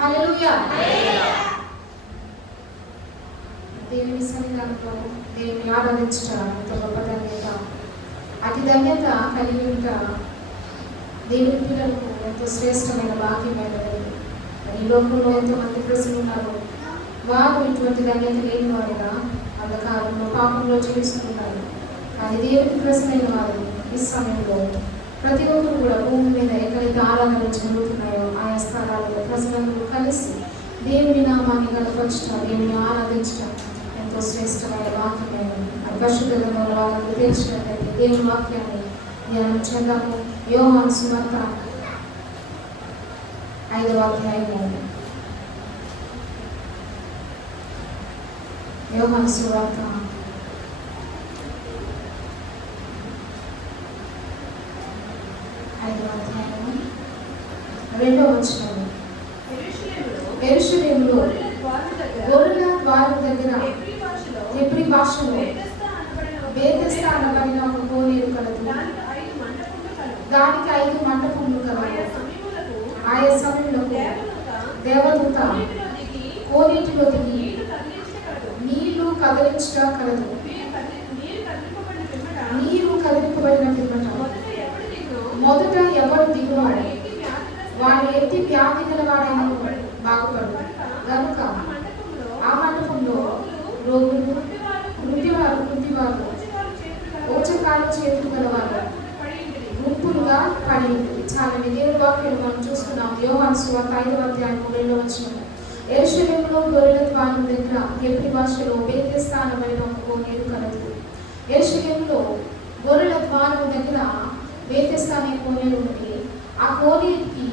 హల్లెలూయా. దేవుని సన్నిధానంలో దేవుని ఆరాధించడం ఎంతో గొప్ప ధన్యత. అతి ధన్యత కలిగి ఉంటా దేవుని పిల్లలకు ఎంతో శ్రేష్టమైన భాగ్యమైనది. ఈ లోకంలో ఎంతోమంది ప్రజలు ఉన్నారు, వారు ఇటువంటి ధన్యత లేని వారుగా అంధకారంలో పాపంలో జీవిస్తున్నారు. కానీ దేవుని ప్రజలైన వారు ఈ సమయంలో ప్రతి ఒక్కరు కూడా భూమి మీద ఎక్కడైతే ఆరాధనలు జరుగుతున్నాయో ఆయా స్థలాల్లో ప్రజలందరూ కలిసి దేవుని నామాన్ని గణపరచడం, దేవుని ఆరాధించడం ఎంతో శ్రేష్టమైన వాక్యమైనది. అది పరిశుద్ధ గ్రంథంలో వాళ్ళకు తెలిసినట్లయితే దేవుని వాక్యాన్ని ధ్యానం చేద్దాము. యోహాను సువార్త 5వ అధ్యాయము. యోహాను సువార్త 5వ అధ్యాయము 2వ వచనం. యెరూషలేములో గొర్రెల ద్వారం దగ్గర హెబ్రీ భాషలో బేతెస్దా అనబడిన ఒక కోనేరు కలదు. దానికి 5 మంటపములు కలవు. ఆయా సమయములకు దేవదూత కోనేటిలో దిగి నీళ్లు కదిలించుట కలదు. నీరు కదిలింపబడిన పిమ్మట మొదట ఎవడు దిగువాడు వాడు ఎత్తి వ్యాధి గలవాడైన బాగుపడు కనుక ఆ మండపంలో రోగులు, గుడ్డివారు, ఓచకాలు చేతులు గలవారు గుంపులుగా పడి చాలని దేవుని వాక్యాలు మనం చూస్తున్నాం. యోహాను సువార్త 5వ అధ్యాయం 2వ వచనం. యెరూషలేములో గొర్రెల ద్వారం దగ్గర హెబ్రీ భాషలో బేతెస్దా అనబడిన ఒక కోనేరు కలదు. యెరూషలేములో గొర్రెల ద్వారం దగ్గర బేతెస్దా అనే కోనేరు ఉంది. ఆ కోనేరుకి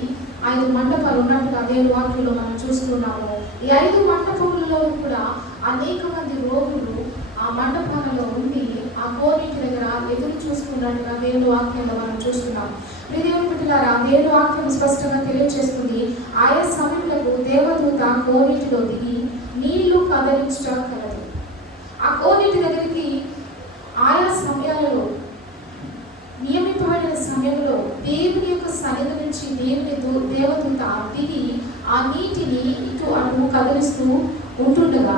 5 మంటపాలు ఉన్నట్టుగా దేవుని వాక్యంలో మనం చూస్తున్నాము. ఈ 5 మంటపములలో కూడా అనేక మంది రోగులు ఆ మండపాలలో ఉండి ఆ కోనేటి దగ్గర ఎదురు చూసుకున్నట్టుగా దేవుని వాక్యంలో మనం చూస్తున్నాం. దేవుని బిడ్డలారా, దేవుని వాక్యం స్పష్టంగా తెలియజేస్తుంది. ఆయా సమయంలో దేవదూత కోనేటిలో దిగి నీళ్లు కదిలించడం కలదు. ఆ కోనేటి దగ్గరికి ఆయా సమయాలలో నియమింపబడిన సమయంలో దేవుని యొక్క సన్నిధి నుంచి దేవదూత దిగి ఆ నీటిని ఇటు అటు కదిలిస్తూ ఉంటుండగా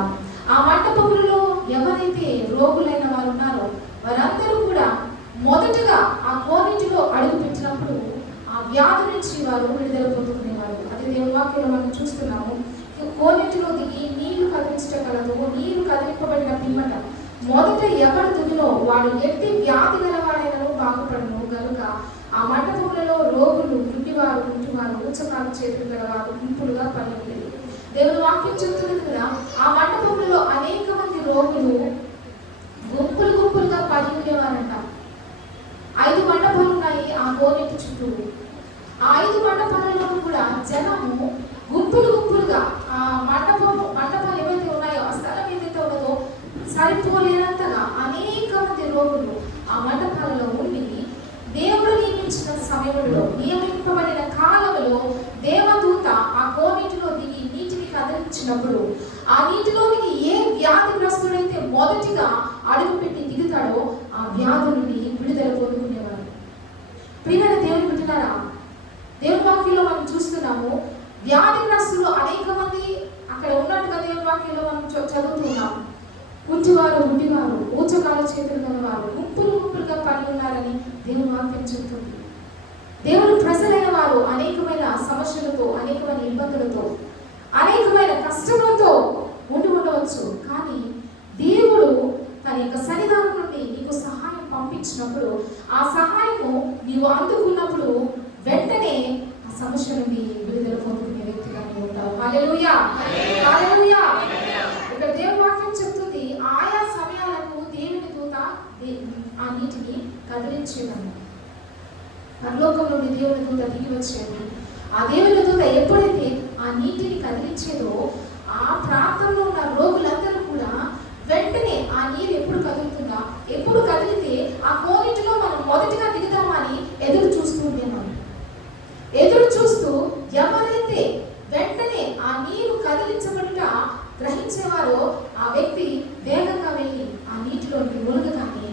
ఆ మంటపములలో ఎవరైతే రోగులైన వారు ఉన్నారో వారందరూ కూడా మొదటగా ఆ కోనేటిలో అడుగు పెట్టినప్పుడు ఆ వ్యాధి నుంచి వారు విడుదల పొందుకునేవారు. అదే దేవుని వాక్యంలో మనం చూస్తున్నాము. కోనేటిలో దిగి నీళ్లు కదిలించడం కలదు. నీరు కదిలింపబడిన పిమ్మట మొదట ఎవరు దిగినో వాడు ఎట్టి వ్యాధి గలవాడైనను బాగుపడను కనుక ఆ మండపములలో రోగులు, గుడ్డివారు, ఊచకాలు చేతులు గలవారు గుంపులుగా పడి ఉండేది. దేవుని వాక్యం చెప్తున్నది కదా, ఆ మండపంలో అనేక మంది రోగులు గుంపులుగా పడి ఉండేవారంట. 5 మండపాలు ఉన్నాయి ఆ కోనేటి చుట్టూ. ఆ 5 మండపాలలో కూడా జనము గుంపులుగా ఆ మండపాలు ఏవైతే ఉన్నాయో ఆ స్థలం ఏదైతే ఉన్నదో సరిపోలేనంతగా అనేక మంది రోగులు ఆ మండపాలలో ఉండి దేవుడు నియమించిన సమయంలో, నియమింపబడిన కాలంలో దేవదూత ఆ కోనేటిలో దిగి నీటిని కదిలించినప్పుడు ఆ నీటిలోనికి ఏ వ్యాధిగ్రస్తుడైతే మొదటిగా అడుగుపెట్టి దిగుతాడో ఆ వ్యాధి నుండి విడుదల పొందుకునేవారు. ప్రియమైన దేవుని బిడ్డలారా, దేవుని వాక్యంలో మనం చూస్తున్నాము. వ్యాధిగ్రస్తులు అనేక మంది అక్కడ ఉన్నట్టుగా దేవుని వాక్యంలో మనం చదువుతున్నాము. గుడ్డివారు, ఊచకాల చేతులు గలవారు గుంపులుగా పడి ఉన్నారని దేవుని వాక్యం చెబుతుంది. దేవుని ప్రజలైన వారు అనేకమైన సమస్యలతో, అనేకమైన ఇబ్బందులతో, అనేకమైన కష్టములతో ఉండవచ్చు. కానీ దేవుడు తన యొక్క సన్నిధానం నుండి నీకు సహాయం పంపించినప్పుడు ఆ సహాయము నీవు అందుకున్నప్పుడు వెంటనే ఆ సమస్య నుండి విడుదల పొందుకునే వ్యక్తిగా నీవు ఉంటావు. హల్లెలూయా, హల్లెలూయా. ఇక్కడ దేవుని వాక్యం చెప్తుంది, ఆయా సమయాలకు దేవుని దూత ఆ నీటిని కదిలించేదని. పరలోకం నుండి దేవుని దూత దిగి వచ్చేది. ఆ దేవుని దూత ఎప్పుడైతే ఆ నీటిని కదిలించేదో ఆ ప్రాంతంలో ఉన్న రోగులందరూ కూడా వెంటనే ఆ నీరు ఎప్పుడు కదులుతుందా, ఎప్పుడు కదిలితే ఆ కోనేటిలో మనం మొదటిగా దిగుదామని ఎదురు చూస్తూ ఉండేవారు. ఎదురు చూస్తూ ఎవరైతే వెంటనే ఆ నీరు కదిలించబడుట గ్రహించేవారో ఆ వ్యక్తి వేగంగా వెళ్ళి ఆ నీటిలోకి మునగగానే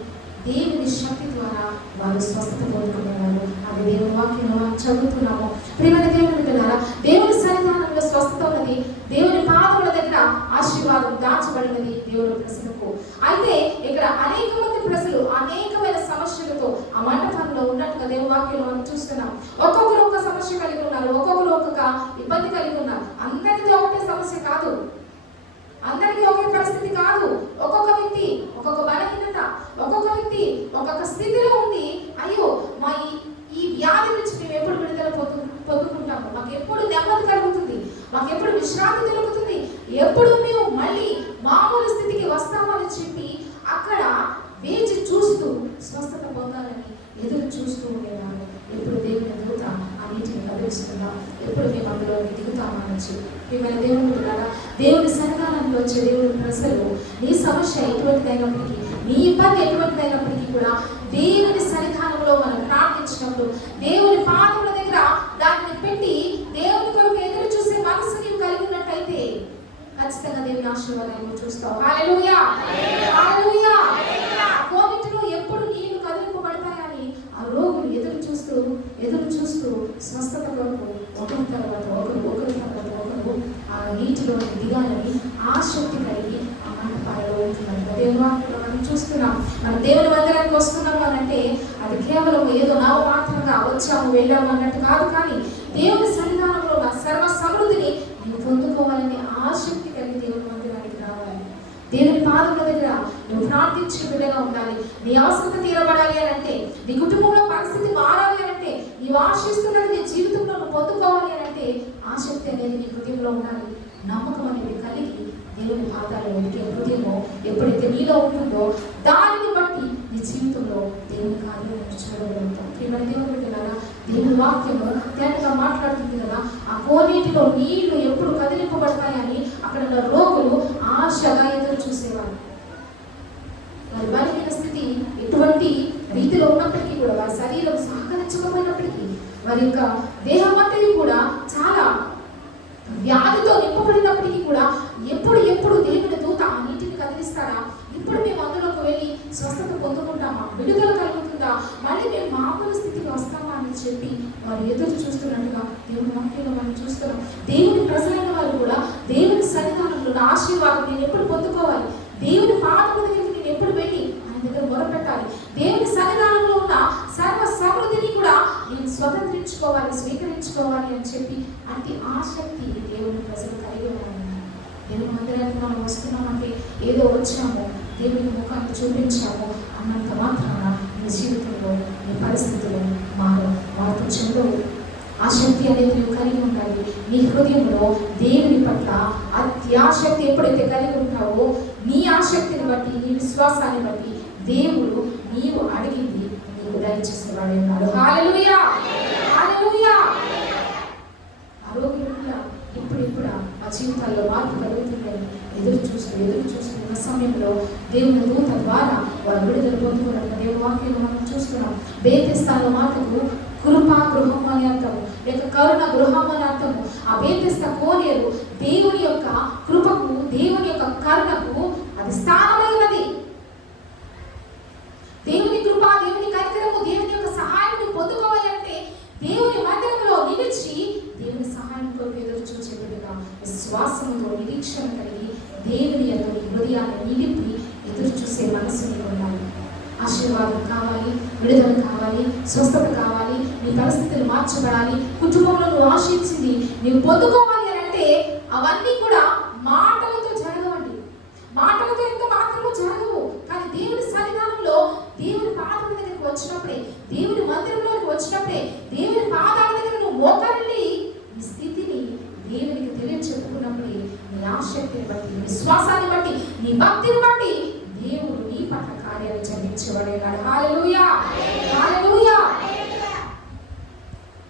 దేవుని శక్తి ద్వారా వారు స్వస్థత పొందుకునేవారు. అది దేవుని వాక్యంలో మనం చదువుతున్నాము. ప్రియమైన దేవుని బిడ్డలారా, దేవుని సన్నిధానంలో స్వస్థత ఆశీర్వాదం దాచబడినది దేవుని ప్రజలకు. అయితే ఇక్కడ అనేక మంది ప్రజలు అనేకమైన సమస్యలతో ఆ మంటపంలో ఉన్నట్టుగా దేవుని వాక్యంలో మనం చూస్తున్నాం. ఒక్కొక్కరు ఒక సమస్య కలిగి ఉన్నారు, ఒక్కొక్కరు ఒక్కొక్క ఇబ్బంది కలిగి ఉన్నారు. అందరికీ ఒకటే సమస్య కాదు, అందరికీ ఒకే పరిస్థితి కాదు. ఒక్కొక్క వ్యక్తి ఒక్కొక్క బలహీనత, ఒక్కొక్క వ్యక్తి ఒక్కొక్క స్థితిలో ఉండి అయ్యో మా ఈ వ్యాధి నుంచి మేము ఎప్పుడు విడుదల పొందుకుంటాము, మాకు ఎప్పుడు నెమ్మది కలుగుతుంది, మాకు ఎప్పుడు విశ్రాంతి దొరుకుతుంది, ఎప్పుడు మేము మళ్ళీ మామూలు స్థితికి వస్తామని చెప్పి అక్కడ వేచి చూస్తూ స్వస్థత పొందాలని ఎదురు చూస్తూ ఉండేవారు. ఎప్పుడు దేవుని దూత ఆ నీటిని కదిలిస్తుందాం, ఎప్పుడు మేము అందులోకి దిగుతామని చెప్పి మిమ్మల్ని దేవుని ద్వారా దేవుని సన్నిధానంలో వచ్చే దేవుని ప్రజలు నీ సమస్య ఎటువంటిదైనప్పటికీ, నీ ఇబ్బంది ఎటువంటిదైనప్పటికీ కూడా దేవుని సన్నిధానంలో మనం ప్రార్థించినప్పుడు దేవుని పాదముల దగ్గర దాన్ని పెట్టి దేవుని కొరకు ఎదురు చూసే మనసు నీవు కలిగి ఉన్నట్టయితే ఖచ్చితంగా దేవుని ఆశీర్వాదాన్ని చూస్తావు. హల్లెలూయా, హల్లెలూయా. కోవిడ్లో ఎప్పుడు నీళ్లు కదిలింపబడతాయని ఆ రోగులు ఎదురు చూస్తూ స్వస్థత కొరకు ఒకరి తర్వాత ఒకరు ఆ నీటిలో దిగాలని ఆసక్తి కలిగి ఆ మంటపాలలో ఉంటున్నారు. దేవుని వాక్యంలో మనం చూస్తున్నాం. మనం దేవుని మందిరానికి వస్తున్నాము అనంటే అది కేవలం ఏదో నామమాత్రంగా వచ్చాము వెళ్ళాము అన్నట్టు కాదు, కానీ దేవుని సన్నిధానంలో సర్వ సమృద్ధిని నువ్వు పొందుకోవాలని ఆసక్తి కలిగి దేవుని మందిరానికి రావాలి. దేవుని పాదముల దగ్గర నువ్వు ప్రార్థించే బిడ్డగా ఉండాలి. నీ అవసరత తీరబడాలి అని అంటే, నీ కుటుంబంలో పరిస్థితి మారాలి అని అంటే, నీవు ఆశిస్తున్నది నీ జీవితంలో నువ్వు పొందుకోవాలి అని అంటే ఆసక్తి అనేది నీ హృదయంలో ఉండాలి. నమ్మకం అనేది కలిగి దేవుని పాదాలు ఉంటే హృదయము ఎప్పుడైతే నీలో ఉంటుందో దానిని బట్టి నీ జీవితంలో దేవుని కార్యం చూడగలుగుతాం. ప్రియమైన దేవుని బిడ్డలారా, దేవుని వాక్యము తేటగా మాట్లాడుతుంది కదా, ఆ కోనేటిలో నీళ్లు ఎప్పుడు కదిలింపబడతాయని అక్కడ ఉన్న రోగులు ఆశగా ఎదురు చూసేవారు. వారి బలహీన స్థితి ఎటువంటి రీతిలో ఉన్నప్పటికీ కూడా, వారి శరీరం సహకరించకపోయినప్పటికీ, వారి యొక్క దేహమంతయు కూడా చాలా వ్యాధితో నింపబడినప్పటికీ కూడా ఎప్పుడు దేవుని దూత ఆ నీటిని కదిలిస్తారా, ఇప్పుడు మేము అందులోకి వెళ్ళి స్వస్థత పొందుకుంటామా, విడుదల కలుగుతుందా, మళ్ళీ మేము మామూలు స్థితికి వస్తామా అని చెప్పి వారు ఎదురు చూస్తున్నట్టుగా దేవుని వాక్యంలో మనం చూస్తున్నాం. దేవుని ప్రజలైన వారు కూడా దేవుని సన్నిధానంలో నా ఆశీర్వాదం నేను ఎప్పుడు పొందుకోవాలి, దేవుని పాదముల దగ్గరికి నేను ఎప్పుడు వెళ్ళి ఆయన దగ్గర మొరపెట్టాలి, దేవుని సన్నిధానంలో ఉన్న సర్వ సమృద్ధిని కూడా నేను స్వతంత్రించుకోవాలి, స్వీకరించుకోవాలి అని చెప్పి అతి ఆసక్తి దేవుని ప్రజలు కలిగి ఉన్నారు. దేవుని మందిరానికి మనం వస్తున్నామంటే ఏదో వచ్చాము, దేవుని ముఖాన్ని చూపించాము అన్నంత మాత్రాన నీ జీవితంలో నీ పరిస్థితులు మార్పు చెందవు. ఆసక్తి అనేది నువ్వు కలిగి ఉండాలి. నీ హృదయంలో దేవుని పట్ల అత్యాసక్తి ఎప్పుడైతే కలిగి ఉంటావో, నీ ఆసక్తిని బట్టి, నీ విశ్వాసాన్ని బట్టి దేవుడు నీవు అడిగింది నీకు దయచేసేవాడు ఉన్నాడు. హల్లెలూయా, హల్లెలూయా. ఆరోగ్యం ఇప్పుడు ఆ జీవితాల్లో మార్పు కలుగుతుందని ఎదురు చూస్తున్న సమయంలో దేవుని దూత ద్వారా వారు విడుదల పొందుకున్నట్టు దేవుని వాక్యంలో మనం చూస్తున్నాం. బేతెస్తాలో మాటకు కృపా గృహం అని అర్థము, లేక కరుణ గృహం అని అర్థము. ఆ బేతెస్తా కోనేరు దేవుని యొక్క కృపకు, దేవుని యొక్క కరుణకు అది స్థానమై ఉన్నది. దేవుని కృప, దేవుని కనికరము, దేవుని యొక్క సహాయాన్ని పొందుకోవాలంటే దేవుని మందిరంలో నిలిచి దేవుని సహాయం కొరకు ఎదురు చూసేట్టుగా విశ్వాసంతో నిరీక్షణ కలిగి దేవుని యొక్క హృదయాన్ని నిలిపి ఎదురు చూసే మనసు నీకు ఉండాలి. ఆశీర్వాదం కావాలి, విడుదల కావాలి, స్వస్థత కావాలి, నీ పరిస్థితులు మార్చబడాలి, కుటుంబంలో నువ్వు ఆశించింది నీవు పొందుకోవాలి అని అంటే అవన్నీ కూడా మాటలతో జరగవండి. మాటలతో ఎంత మాత్రము జరగవు. కానీ దేవుని సన్నిధానంలో దేవుని పాదాల దగ్గరికి వచ్చినప్పుడే, దేవుని మందిరంలోకి వచ్చినప్పుడే, దేవుని పాదాల దగ్గర నువ్వు మోకాళ్ళి నీ స్థితిని దేవునికి తెలియచెప్పుకున్నప్పుడే నీ ఆసక్తిని బట్టి, విశ్వాసాన్ని బట్టి, నీ భక్తిని బట్టి దేవుడు నీ పట్ల కార్యాలు జరిగించేవాడేనాడు. హల్లెలూయా, హల్లెలూయా.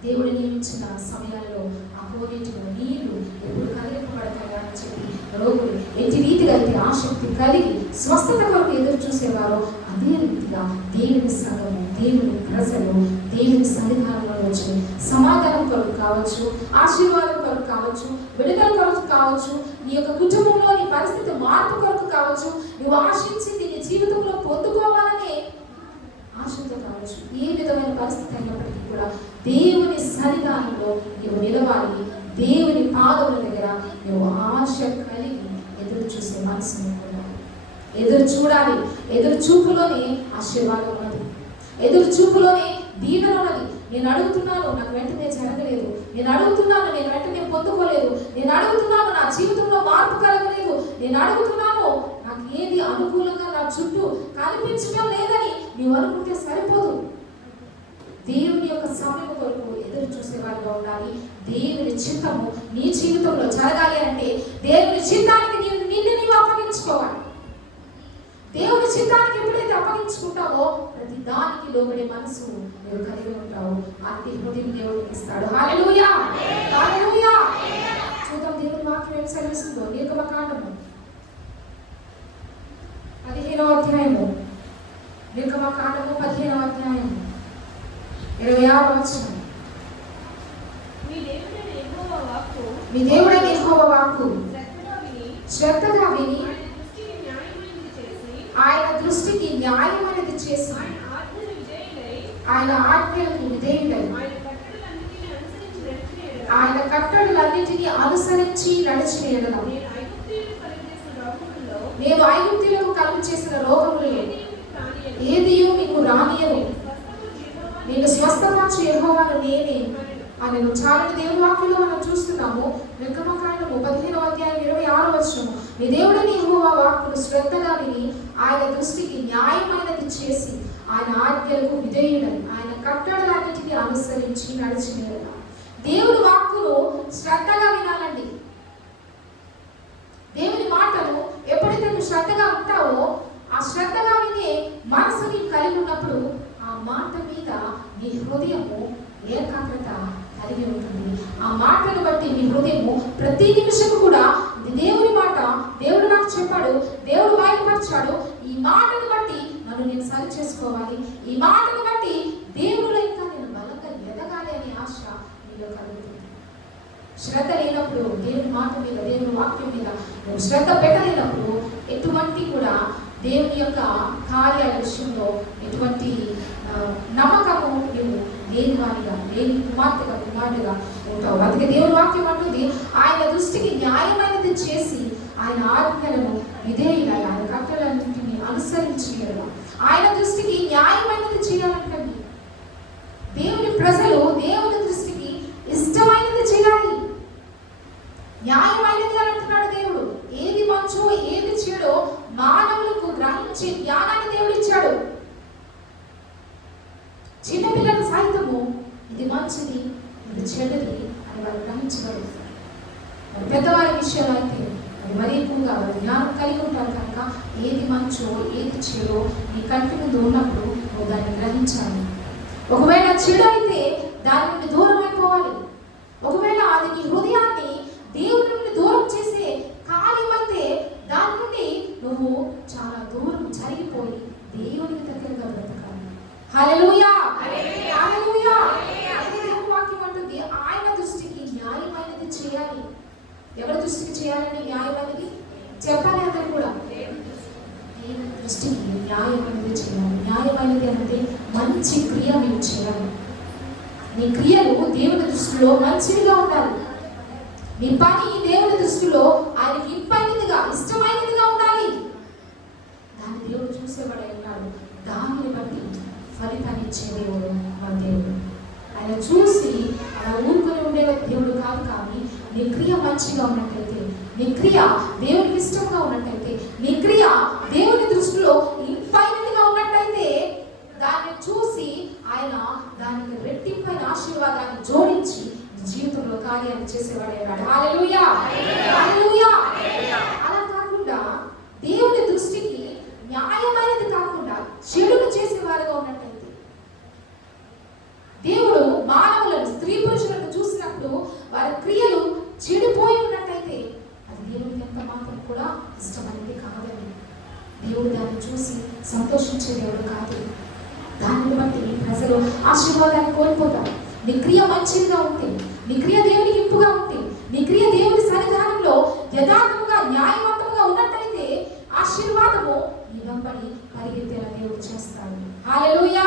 దేవుడు నియమించిన సమయాల్లో ఆ కోనేటిలో నీళ్లు ఎప్పుడు కదిలింపబడతాయా అని చెప్పి రోగులు ఎట్టి రీతిగా అయితే ఆసక్తి కలిగి స్వస్థత కొరకు ఎదురు చూసేవారో, అదే రీతిగా దేవుని సంఘము, దేవుని ప్రజలు దేవుని సన్నిధానంలో వచ్చి సమాధానం కొరకు కావచ్చు, ఆశీర్వాదం కొరకు కావచ్చు, విడుదల కొరకు కావచ్చు, నీ యొక్క కుటుంబంలో నీ పరిస్థితి మార్పు కొరకు కావచ్చు, నువ్వు ఆశించింది నీ జీవితంలో పొందుకోవాలనే ఆశతో కావచ్చు, ఏ విధమైన పరిస్థితి అయినప్పటికీ కూడా దేవుని సన్నిధానంలో నువ్వు నిలవాలి. దేవుని పాదముల దగ్గర నువ్వు ఆశ కలిగి ఎదురు చూసే ఎదురు చూడాలి. ఎదురు చూపులోనే ఆశీర్వాదం ఉన్నది. ఎదురు చూపులోనే దీవెన ఉన్నది. నేను అడుగుతున్నాను, నాకు వెంటనే జరగలేదు. నేను అడుగుతున్నాను, నేను వెంటనే పొందుకోలేదు. నేను అడుగుతున్నాను, నా జీవితంలో మార్పు కలగలేదు. నేను అడుగుతున్నాను, నాకు ఏది అనుకూలంగా నా చుట్టూ కనిపించడం లేదని నీవు అనుకుంటే సరిపోదు. దేవుని యొక్క సమయం కొరకు ఎదురు చూసేవారుగా ఉండాలి. దేవుని చిత్తము నీ జీవితంలో జరగాలి అంటే దేవుని చిత్తానికి నిన్ను అప్పగించుకోవాలి. దేవుని చిత్తానికి ఎప్పుడైతే అప్పగించుకుంటావో ప్రతి దానికి లోబడే మనసు నువ్వు కలిగి ఉంటావు. అతి హృదయం దేవుడికి ఇస్తాడు. హల్లెలూయా, హల్లెలూయా. చూద్దాం దేవుని వాక్యం ఏం సెలవిస్తుందో. నిర్గమకాండము 15వ అధ్యాయము. నిర్గమకాండము 15వ అధ్యాయము 26వ వచనం. మీ దేవుడైన యెహోవా వాక్కు శ్రద్ధగా విని ఆయన దృష్టికి న్యాయమైనది చేసి ఆయన ఆజ్ఞలకు విధేయుడై ఆయన కట్టడలన్నిటినీ అనుసరించి నడిచిన యెడల నేను ఐగుప్తీయులకు కలుగు చేసిన రోగములలో ఏదియూ మీకు రానియను. నేను స్వస్థపరచు యెహోవాను నేనే అని చాలా దేవుని వాక్యంలో మనం చూస్తున్నాము. నిర్గమకాండము 15వ అధ్యాయం 26వ వచనము. నీ దేవుడైన యెహోవా వాక్కును శ్రద్ధగా విని ఆయన దృష్టికి న్యాయమైనది చేసి ఆయన ఆజ్ఞలకు విధేయుడని ఆయన కట్టడలన్నిటినీ అనుసరించి నడిచిన యెడల. దేవుని వాక్కును శ్రద్ధగా వినాలండి. దేవుని మాటలు ఎప్పుడైతే నువ్వు శ్రద్ధగా ఉంటావో ఆ శ్రద్ధగా వినే మనసుని కలిగి ఉన్నప్పుడు ఆ మాట మీద నీ హృదయము ఏకాగ్రత కలిగి ఉంటుంది. ఆ మాటను బట్టి నీ హృదయము ప్రతి నిమిషము కూడా దేవుని మాట, దేవుడు నాకు చెప్పాడు, దేవుడు బయలుపరిచాడు, ఈ మాటను బట్టి నన్ను నేను సరి చేసుకోవాలి, ఈ మాటను బట్టి దేవుడు ఇంకా నేను బలంగా ఎదగాలి అనే ఆశ నీలో కలుగుతుంది. శ్రద్ధ లేనప్పుడు దేవుని మాట మీద, దేవుని వాక్యం మీద నువ్వు శ్రద్ధ పెట్టలేనప్పుడు ఎటువంటి కూడా దేవుని యొక్క కార్యాల విషయంలో ఎటువంటి నమ్మకము నువ్వు లేని వాడిగా, లేని కుమార్తెగా ఉంటావు. అందుకే దేవుని వాక్యం అంటుంది ఆయన దృష్టికి న్యాయమైనది చేసి ఆయన ఆజ్ఞలను విధేయుడై ఆయన కట్టడలన్నింటినీ అనుసరించి ఆయన దృష్టికి న్యాయమైనది చేయాలంటండి. దేవుని ప్రజలు దేవుని దృష్టికి ఇష్టమైనది చేయాలి. న్యాయమైనది అంటున్నాడు దేవుడు. ఏది మంచో ఏది చెడో మానవులకు గ్రహించే జ్ఞానాన్ని దేవుడు ఇచ్చాడు. చిన్నపిల్లలు సైతము ఇది మంచిది ఇది చెడ్డది అని వారు గ్రహించగలుగుతారు. పెద్దవారి విషయాలు అయితే అది మరీ ఎక్కువగా వారు జ్ఞానం కలిగి ఉంటారు కనుక ఏది మంచో ఏది చెడో నీ కంటి ముందు ఉన్నప్పుడు నువ్వు దాన్ని గ్రహించాలి. ఒకవేళ చెడు అయితే దాని నుండి దూరం అయిపోవాలి. ఒకవేళ అది నీ హృదయాన్ని దేవుని నుండి దూరం చేసే కార్యం అయితే దాని నుండి నువ్వు చాలా దూరం జరిగిపోయి దేవునికి దగ్గరగా బ్రతకాలి. హల్లెలూయా, హల్లెలూయా. దేవుని వాక్యం అంటుంది ఆయన దృష్టికి న్యాయమైనది చేయాలి. ఎవరి దృష్టికి చేయాలని న్యాయమైనది చెప్పాలి అందరూ కూడా. దేవుని దృష్టికి న్యాయమైనది చేయాలి. న్యాయమైనది అంటే మంచి క్రియ మీరు చేయాలి. నీ క్రియలు దేవుని దృష్టిలో మంచివిగా ఉండాలి. నీ పని దేవుని దృష్టిలో ఆయనకి ఇంపైనదిగా, ఇష్టమైనదిగా ఉండాలి. దాన్ని దేవుడు చూసేవాడే ఉన్నాడు. దానిని బట్టి ఫలితాన్ని ఇచ్చే దేవుడు మన దేవుడు. ఆయన చూసి అలా ఊరుకొని ఉండే దేవుడు కాదు. కానీ నీ క్రియ మంచిగా ఉన్నట్టయితే, నీ క్రియ దేవునికి ఇష్టంగా ఉన్నట్టయితే, నీ క్రియ దేవుని దృష్టిలో ఇంపైనదిగా ఉన్నట్టయితే దాన్ని చూసి ఆయన దానికి రెట్టింపైన ఆశీర్వాదాన్ని జోడించి జీవితంలో కార్యాన్ని చేసేవాడే ఉన్నాడు. హల్లెలూయా, హల్లెలూయా. అలా కాకుండా దేవుని దృష్టికి న్యాయమైనది కాకుండా చెడును చేసేవారుగా ఉన్నట్టయితే, దేవుడు మానవులను స్త్రీ పురుషులను చూసినప్పుడు వారి క్రియలు చెడిపోయి ఉన్నట్టయితే అది దేవునికి ఎంత మాత్రం కూడా ఇష్టమైనది కాదని, దేవుడు దాన్ని చూసి సంతోషించే దేవుడు కాదు. దానిని బట్టి ప్రజలు ఆశీర్వాదాన్ని కోల్పోతారు. నీ క్రియ మంచిగా ఉంటే, నీ క్రియ దేవునికి ఇంపుగా ఉంటే, నీ క్రియ దేవుని సన్నిధానంలో యథార్థముగా న్యాయవంతంగా ఉన్నట్టయితే ఆశీర్వాదము నీ వెంబడి పరిగెత్తేలా దేవుడు చేస్తాడు. హల్లెలూయా.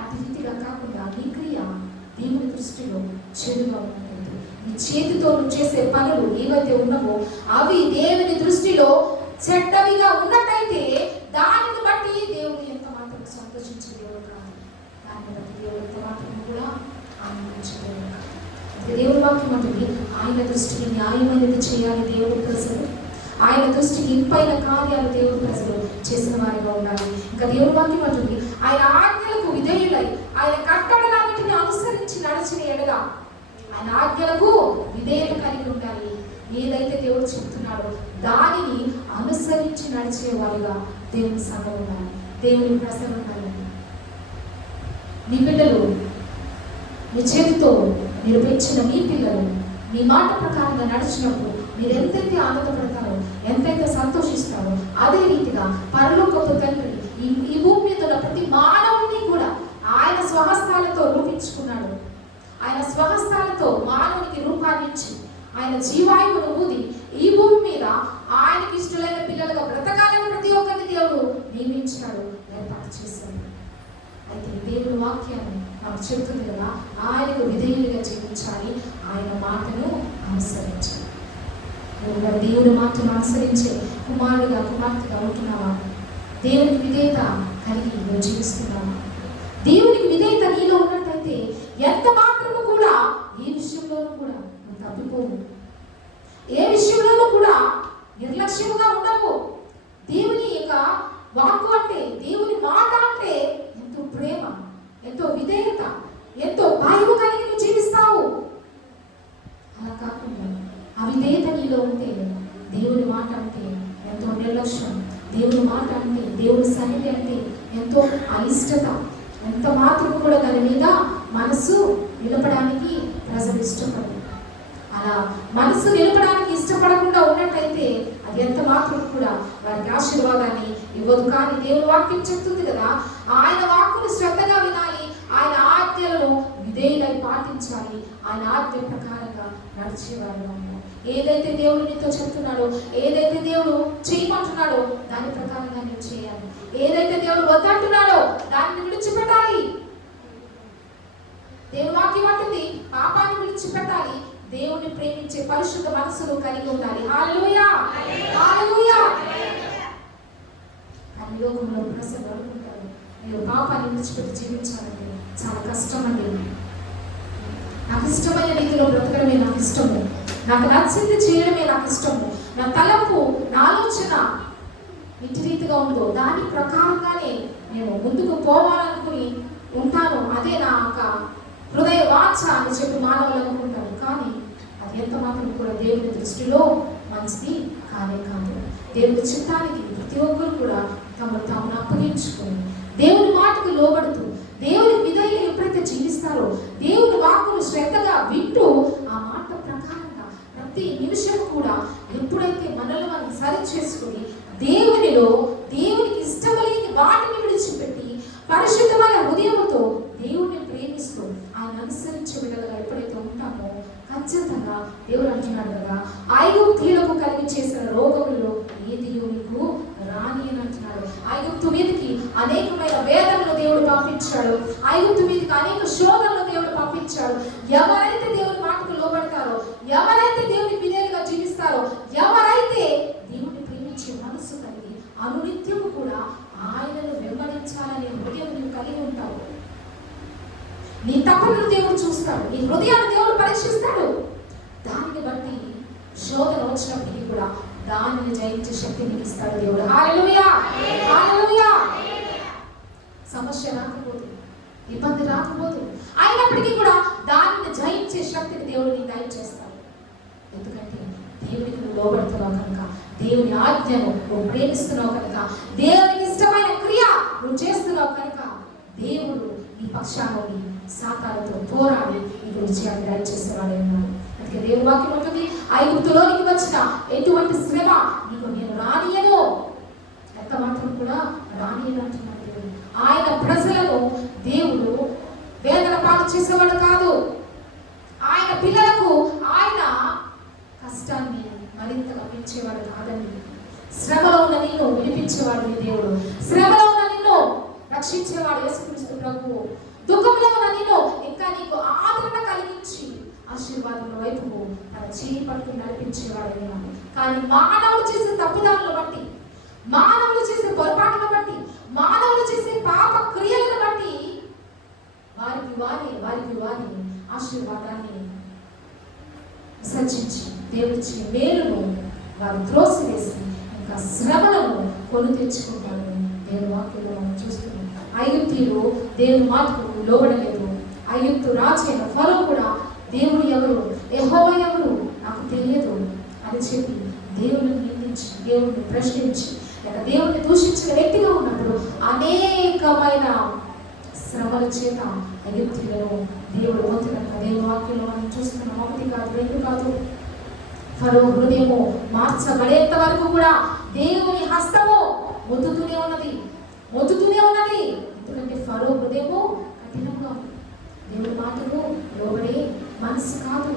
అతి రీతిగా కాకుండా నీ క్రియ దేవుని దృష్టిలో చెడుగా ఉన్నట్టయితే, నీ చేతితో నువ్వు చేసే పనులు ఏవైతే ఉన్నావో అవి దేవుని దృష్టిలో చెడ్డవిగా ఉన్నట్టయితే దానిని బట్టి దేవుడు ఎంత మాత్రం సంతోషించే దేవుడు కాదు. దాన్ని బట్టి దేవుడు ఎంత మాత్రం కూడా ఆనందించే దేవుడు కాదు. దేవుడి వాక్యం అంటుంది, ఆయన దృష్టికి న్యాయమైనది చేయాలి దేవుడు ప్రజలు, ఆయన దృష్టికి ఇంపైన కార్యాలు దేవుడు ప్రజలు చేసిన వారిగా ఉండాలి. ఇంకా దేవుడి వాక్యం అంటుంది, ఆయన ఆజ్ఞలకు విధేయులై ఆయన కట్టడలన్నిటిని అనుసరించి నడిచిన ఎడల ఆయన ఆజ్ఞలకు విధేయత కలిగి ఉండాలి. ఏదైతే దేవుడు చెప్తున్నాడో దానిని అనుసరించి నడిచేవారుగా దేవుని సంఘం ఉండాలి, దేవుని ప్రజలు ఉండాలి. మీ పిల్లలు మీ చేతితో మీరు పెంచిన మీ పిల్లలు మీ మాట ప్రకారంగా నడిచినప్పుడు మీరు ఎంతైతే ఆనందపడతారో, ఎంతైతే సంతోషిస్తారో, అదే రీతిగా పరలోకపు తండ్రి ఈ భూమి మీద ఉన్న ప్రతి మానవుని కూడా ఆయన స్వహస్తాలతో రూపించుకున్నాడు. ఆయన స్వహస్తాలతో మానవునికి రూపాన్ని ఇచ్చి ఆయన జీవాయువును ఊది ఈ భూమి మీద ఆయనకి ఇష్టమైన పిల్లలుగా బ్రతకాలని ప్రతి ఒక్కరిని దేవుడు నియమించాడు, ఏర్పాటు చేశాడు. అయితే దేవుని వాక్యాన్ని మనకు చెబుతుంది కదా, ఆయనకు విధేయులుగా జీవించాలి, ఆయన మాటను అనుసరించాలి. దేవుని మాటను అనుసరించే కుమారుడుగా కుమార్తెగా ఉంటున్నావా? దేవునికి విధేయత కలిగి నువ్వు జీవిస్తున్నావా? దేవునికి విధేయత నీలో ఉన్నట్టయితే ఎంత మాత్రము కూడా ఏ విషయంలోనూ కూడా నువ్వు తప్పిపోవు, ఏ విషయంలోనూ కూడా నిర్లక్ష్యముగా ఉండవు. దేవుని యొక్క వాక్కు అంటే, దేవుని మాట అంటే ఎంతో ప్రేమ, ఎంతో విధేయత, ఎంతో భయము కలిగి నువ్వు జీవిస్తావు. అలా కాకుండా అవిధేయత నీలో ఉంటే దేవుని మాట అంటే ఎంతో నిర్లక్ష్యం, దేవుని మాట అంటే దేవుని సన్నిధి అంటే ఎంతో అయిష్టత, ఎంత మాత్రం కూడా దాని మీద మనసు నిలపడానికి ప్రజలు ఇష్టపడరు. అలా మనసు నిలపడానికి ఇష్టపడకుండా ఉన్నట్టయితే అది ఎంత మాత్రం కూడా వారికి ఆశీర్వాదాన్ని ఇవ్వదు. కానీ దేవుని వాక్యం చెప్తుంది కదా, ఆయన వాక్కును శ్రద్ధగా వినాలి, ఆయన ఆజ్ఞలను విధేయులై పాటించాలి, ఆయన ఆజ్ఞ ప్రకారంగా నడిచేవారుగా ఉండాలి. ఏదైతే దేవుడు నీతో చెప్తున్నాడో, ఏదైతే దేవుడు చేయమంటున్నాడో దాని ప్రకారంగా నేను చేయాలి. ఏదైతే దేవుడు వద్దంటున్నాడో దాన్ని విడిచిపెట్టాలి. దేవుని వాక్యం అంటుంది, పాపాన్ని విడిచిపెట్టాలి, దేవుని ప్రేమించే పరిశుద్ధ మనసును కలిగి ఉండాలి. హల్లెలూయా, హల్లెలూయా. కానీ లోకంలో ప్రజలు అనుకుంటారు, మీరు పాపాన్ని విడిచిపెట్టి జీవించాలంటే చాలా కష్టం అండి, నాకు ఇష్టమైన రీతిలో బ్రతకడమే నాకు ఇష్టము, నాకు నచ్చింది చేయడమే నాకు ఇష్టము, నా తలంపు నా ఆలోచన ఇటు రీతిగా ఉందో దాని ప్రకారంగానే నేను ముందుకు పోవాలనుకుని ఉంటాను, అదే నా యొక్క హృదయ వాంఛ అని చెప్పి మానవులు అనుకుంటారు. కానీ అది ఎంత మాత్రం కూడా దేవుని దృష్టిలో మంచిది కానే కాదు. దేవుని చిత్తానికి ప్రతి ఒక్కరు కూడా తమను తాము అప్పగించుకొని దేవుని మాటకు లోబడుతూ దేవుని విధేయులు ఎప్పుడైతే జీవిస్తారో, దేవుని వాక్కును శ్రద్ధగా వింటూ ఆ మాట ప్రకారంగా ప్రతి నిమిషం కూడా ఎప్పుడైతే మనల్ని మనం సరి చేసుకుని దేవునిలో దేవునికి ఇష్టమలేని వాటిని విడిచిపెట్టి పరిశుద్ధమైన హృదయంతో దేవుడిని ప్రేమిస్తూ ఆయన అనుసరించే విధంగా ఎప్పుడైతే ఉంటామో ఖచ్చితంగా దేవుడు అంటున్నాడు కదా, ఐగుప్తీయులకు కలిగి చేసిన రోగములలో ఏది నీకు రాని అని అంటున్నాడు. ఐగుప్తు మీదకి అనేకమైన వేదనలు దేవుడు పంపించాడు, ఐగుప్తు మీదకి అనేక శోధనలు దేవుడు పంపించాడు. ఎవరైతే దేవుని మాటకు లోబడతారో, ఎవరైతే దేవుని విధేయులుగా జీవిస్తారో, ఎవరైతే దేవుని ప్రేమించే మనసు కలిగి అనునిత్యము కూడా ఆయనను వెంబడించాలనే హృదయం నువ్వు కలిగి ఉంటావు. నీ తప్పులను దేవుడు చూస్తాడు, నీ హృదయాన్ని దేవుడు పరీక్షిస్తాడు. దాన్ని బట్టి శోధన వచ్చినప్పటికీ కూడా దానిని జయించే శక్తి నీకు ఇస్తాడు దేవుడు. హల్లెలూయా, హల్లెలూయా. సమస్య రాకపోదు, ఇబ్బంది రాకపోదు, అయినప్పటికీ కూడా దానిని జయించే శక్తిని దేవుడు నీకు దయచేస్తాడు. ఎందుకంటే దేవుడికి నువ్వు లోబడుతున్నావు కనుక, దేవుని ఆజ్ఞను నువ్వు ప్రేమిస్తున్నావు కనుక, దేవునికి ఇష్టమైన క్రియ నువ్వు చేస్తున్నావు కనుక దేవుడు నీ పక్షాన్ని సాతానుతో పోరాడి నీకు విజయాన్ని దయచేసేవాడే ఉన్నాడు. అందుకే దేవుని వాక్యం ఉంటుంది, ఐగుప్తులోనికి వచ్చిన ఎటువంటి శ్రమ నీకు నేను రానియను, ఎంత మాత్రం కూడా రానియను అంటున్నాడు దేవుడు. ఆయన ప్రజలను దేవుడు వేదన పాలు చేసేవాడు కాదు, ఆయన పిల్లలకు ఆయన కష్టాన్ని మరింతగా పెంచేవాడు కాదండి. శ్రమలో ఉన్న నిన్ను విడిపించేవాడు నీ దేవుడు, శ్రమలో ఉన్న నిన్ను రక్షించేవాడు యేసుక్రీస్తు ప్రభువు. దుఃఖంలో ఉన్న నిన్ను ఇంకా నీకు ఆదరణ కలిగించి ఆశీర్వాదం వైపు తన చేయి పట్టుకుని నడిపించేవాడు. కానీ మానవుడు చేసిన తప్పిదాలను బట్టి మానవులు చేసే పొరపాటును బట్టి, మానవులు చేసే పాప క్రియలను బట్టి వారికి వారి ఆశీర్వాదాన్ని విసర్జించి దేవుడిచ్చిన మేలును వారు త్రోసివేసి ఇంకా శ్రమలను కొని తెచ్చుకుంటారు. దేవుని వాక్యంలో మనం చూస్తున్నాం. ఐగుప్తీయులు దేవుని మాటకు లోబడలేదు. ఐగుప్తు రాజైన ఫరో కూడా దేవుడు ఎవరు, యెహోవా ఎవరు నాకు తెలియదు అని చెప్పి దేవుని నిందించి, దేవుడిని ప్రశ్నించి, లేక దేవుడిని దూషించిన వ్యక్తిగా ఉన్నప్పుడు అనేకమైన శ్రమల చేత ఐగుప్తీయులను దేవుడు వంతునట్టు దేవుని వాక్యంలో మనం చూస్తున్నాం. 1 కాదు 2 కాదు. ఫరో హృదయము మార్చబడేంత వరకు కూడా దేవుని హస్తము మొద్దుతూనే ఉన్నది. ఎందుకంటే ఫరో హృదయము కఠినంగా ఉంది. దేవుడి మాటకు లోబడే మనసు కాదు.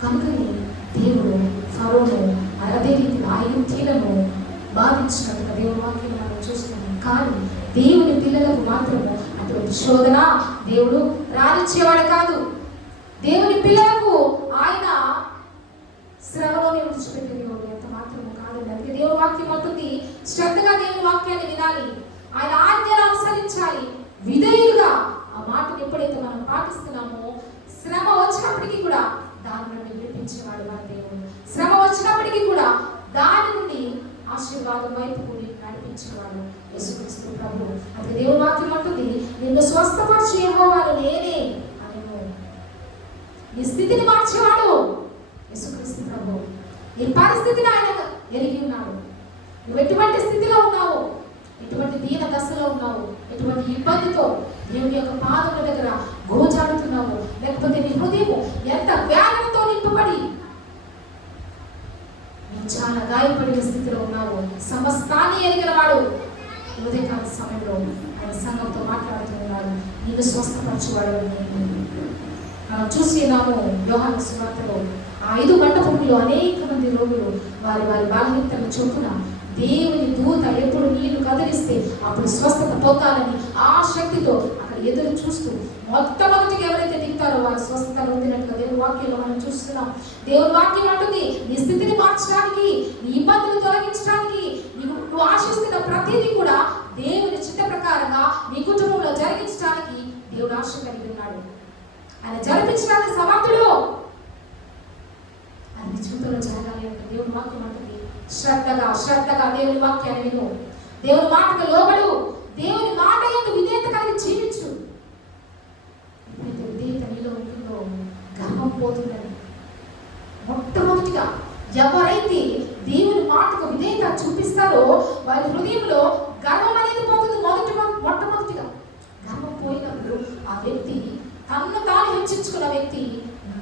కనుకనే దేవుడు ఫరోను అదే రీతిగా ఐగుప్తీయులను బాధించినట్టుగా దేవుని వాక్యం మనం చూస్తున్నాం. కానీ దేవుని పిల్లలకు మాత్రము అటువంటి శోధన దేవుడు రానిచ్చేవాడు కాదు. దేవుని పిల్లలకు ఆయన శ్రమలోనే విడిచిపెట్టే దేవుడు ఎంత మాత్రము కాదు. అందుకే దేవుని వాక్యం అవుతుంది, శ్రద్ధగా దేవుని వాక్యాన్ని వినాలి, ఆయన ఆజ్ఞను అనుసరించాలి, విధేయులుగా ఆ మాటను ఎప్పుడైతే మనం పాటిస్తున్నామో శ్రమ వచ్చినప్పటికీ కూడా దాని నుండి విడిపించేవాడు మన దేవుడు. శ్రమ వచ్చినప్పటికీ కూడా దాని నుండి ఆశీర్వాదం వైపుకు నడిపించేవాడు యేసుక్రీస్తు ప్రభువు. అది దేవుని వాక్యం అంటుంది, నిన్ను స్వస్థపరిచే యెహోవాను నేనే అని. నీ స్థితిని మార్చేవాడు యేసుక్రీస్తు ప్రభువు. నీ పరిస్థితిని ఆయన ఎరిగి ఉన్నాడు. నువ్వు ఎటువంటి స్థితిలో ఉన్నావు, ఎటువంటి దీన దశలో ఉన్నావు, ఎటువంటి ఇబ్బందితో దేవుని యొక్క పాదముల దగ్గర గోజాడుతున్నావు, లేకపోతే నీ హృదయము ఎంత వేదనతో నింపబడి నువ్వు చాలా గాయపడిన స్థితిలో ఉన్నావు, సమస్తాన్ని ఎరిగిన వాడు ఉదయకాల సమయంలో ఆయన సంఘంతో మాట్లాడుతున్నాడు. నిన్ను స్వస్థపరచువాడు. మనం చూసినాము యోహాను సువార్తలో 5 మంటపంలో అనేక మంది రోగులు వారి బలహీనతల చొప్పున దేవుని దూత ఎప్పుడు నీళ్లు కదిలిస్తే అప్పుడు స్వస్థత పొందాలని ఆ శక్తితో అక్కడ ఎదురు చూస్తూ మొట్టమొదటిగా ఎవరైతే దిగుతారో వారు స్వస్థత పొందినట్టుగా దేవుని వాక్యంలో మనం చూస్తున్నాం. దేవుని వాక్యం అంటుంది, నీ స్థితిని మార్చడానికి, నీ ఇబ్బందులు తొలగించడానికి, నువ్వు ఆశిస్తున్న ప్రతిదీ కూడా దేవుని చిత్త ప్రకారంగా నీ కుటుంబంలో జరిగించడానికి దేవుడు ఆశ కలిగి ఉన్నాడు. ఆయన జరిపించడానికి సమర్థుడు. అది నీ జీవితంలో జరగాలి అంటే దేవుని వాక్యం అంటుంది, శ్రద్ధగా దేవుని వాక్యాన్ని విను, దేవుని మాటకు లోబడు, దేవుని మాట యందు విధేయత కలిగి జీవించు. ఎప్పుడైతే విధేయత నీలో ఉంటుందో గర్వం పోతుందని. మొట్టమొదటిగా ఎవరైతే దేవుని మాటకు విధేయత చూపిస్తారో వారి హృదయంలో గర్వం అనేది పోతుంది. మొట్టమొదటిగా గర్వం పోయినప్పుడు ఆ వ్యక్తి తన్ను తాను హింసించుకున్న వ్యక్తి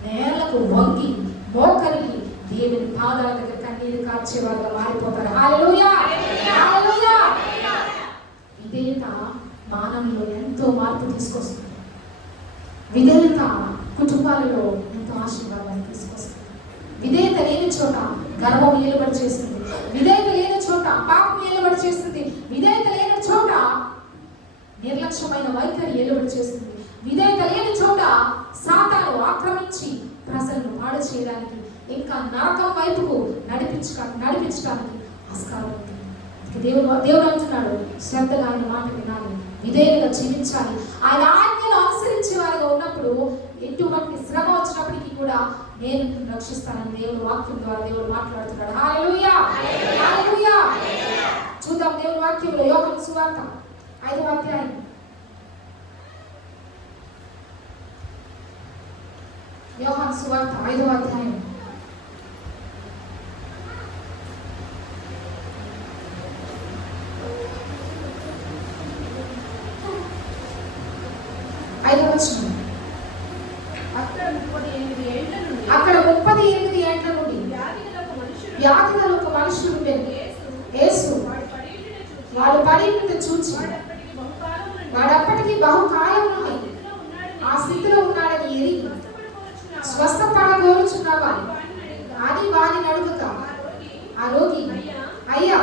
నేలకు వంగి మోకరిల్లి దేవుని పాదాల దగ్గర కన్నీరు కార్చేవారుగా మారిపోతారు. హల్లెలూయా, హల్లెలూయా. విధేయత మానవుల్లో ఎంతో మార్పు తీసుకొస్తుంది. విధేయత కుటుంబాలలో ఎంతో ఆశీర్వాదాన్ని తీసుకొస్తుంది. విధేయత లేని చోట గర్వం ఏలుబడి చేస్తుంది. విధేయత లేని చోట పాపం ఏలుబడి చేస్తుంది. విధేయత లేని చోట నిర్లక్ష్యమైన వైఖరి ఏలుబడి చేస్తుంది. విధేయత లేని చోట సాతాను ఆక్రమించి ప్రజలను పాడు చేయడానికి, ఇంకా నరకం వైపుకు నడిపించడానికి ఆస్కారం ఉంటుంది. దేవుడు అంటున్నాడు, శ్రద్ధగా ఆయన మాట వినాలి, విధేయులుగా జీవించాలి. ఆయన ఆజ్ఞను అనుసరించే వారిగా ఉన్నప్పుడు ఎటువంటి శ్రమ వచ్చినప్పటికీ కూడా నేను రక్షిస్తానని దేవుడు వాక్యం ద్వారా దేవుడు మాట్లాడుతున్నాడు. హల్లెలూయా, హల్లెలూయా. చూద్దాం దేవుని వాక్యంలో యోహాను సువార్త 5వ అధ్యాయం. యోహాను సువార్త 5వ అధ్యాయం 5వ వచనం. అక్కడ 38 ఏండ్ల నుండి వ్యాధిగల ఒక మనుషుడు ఉండెను. యేసు వాడు పడి చూచి వాడప్పటికి బహుకాలం నుండి ఆ స్థితిలో ఉన్నాడని ఎరిగి స్వస్థపడగోరుచున్నావా అని వారిని అడుగుతా ఆ రోగి, అయ్యా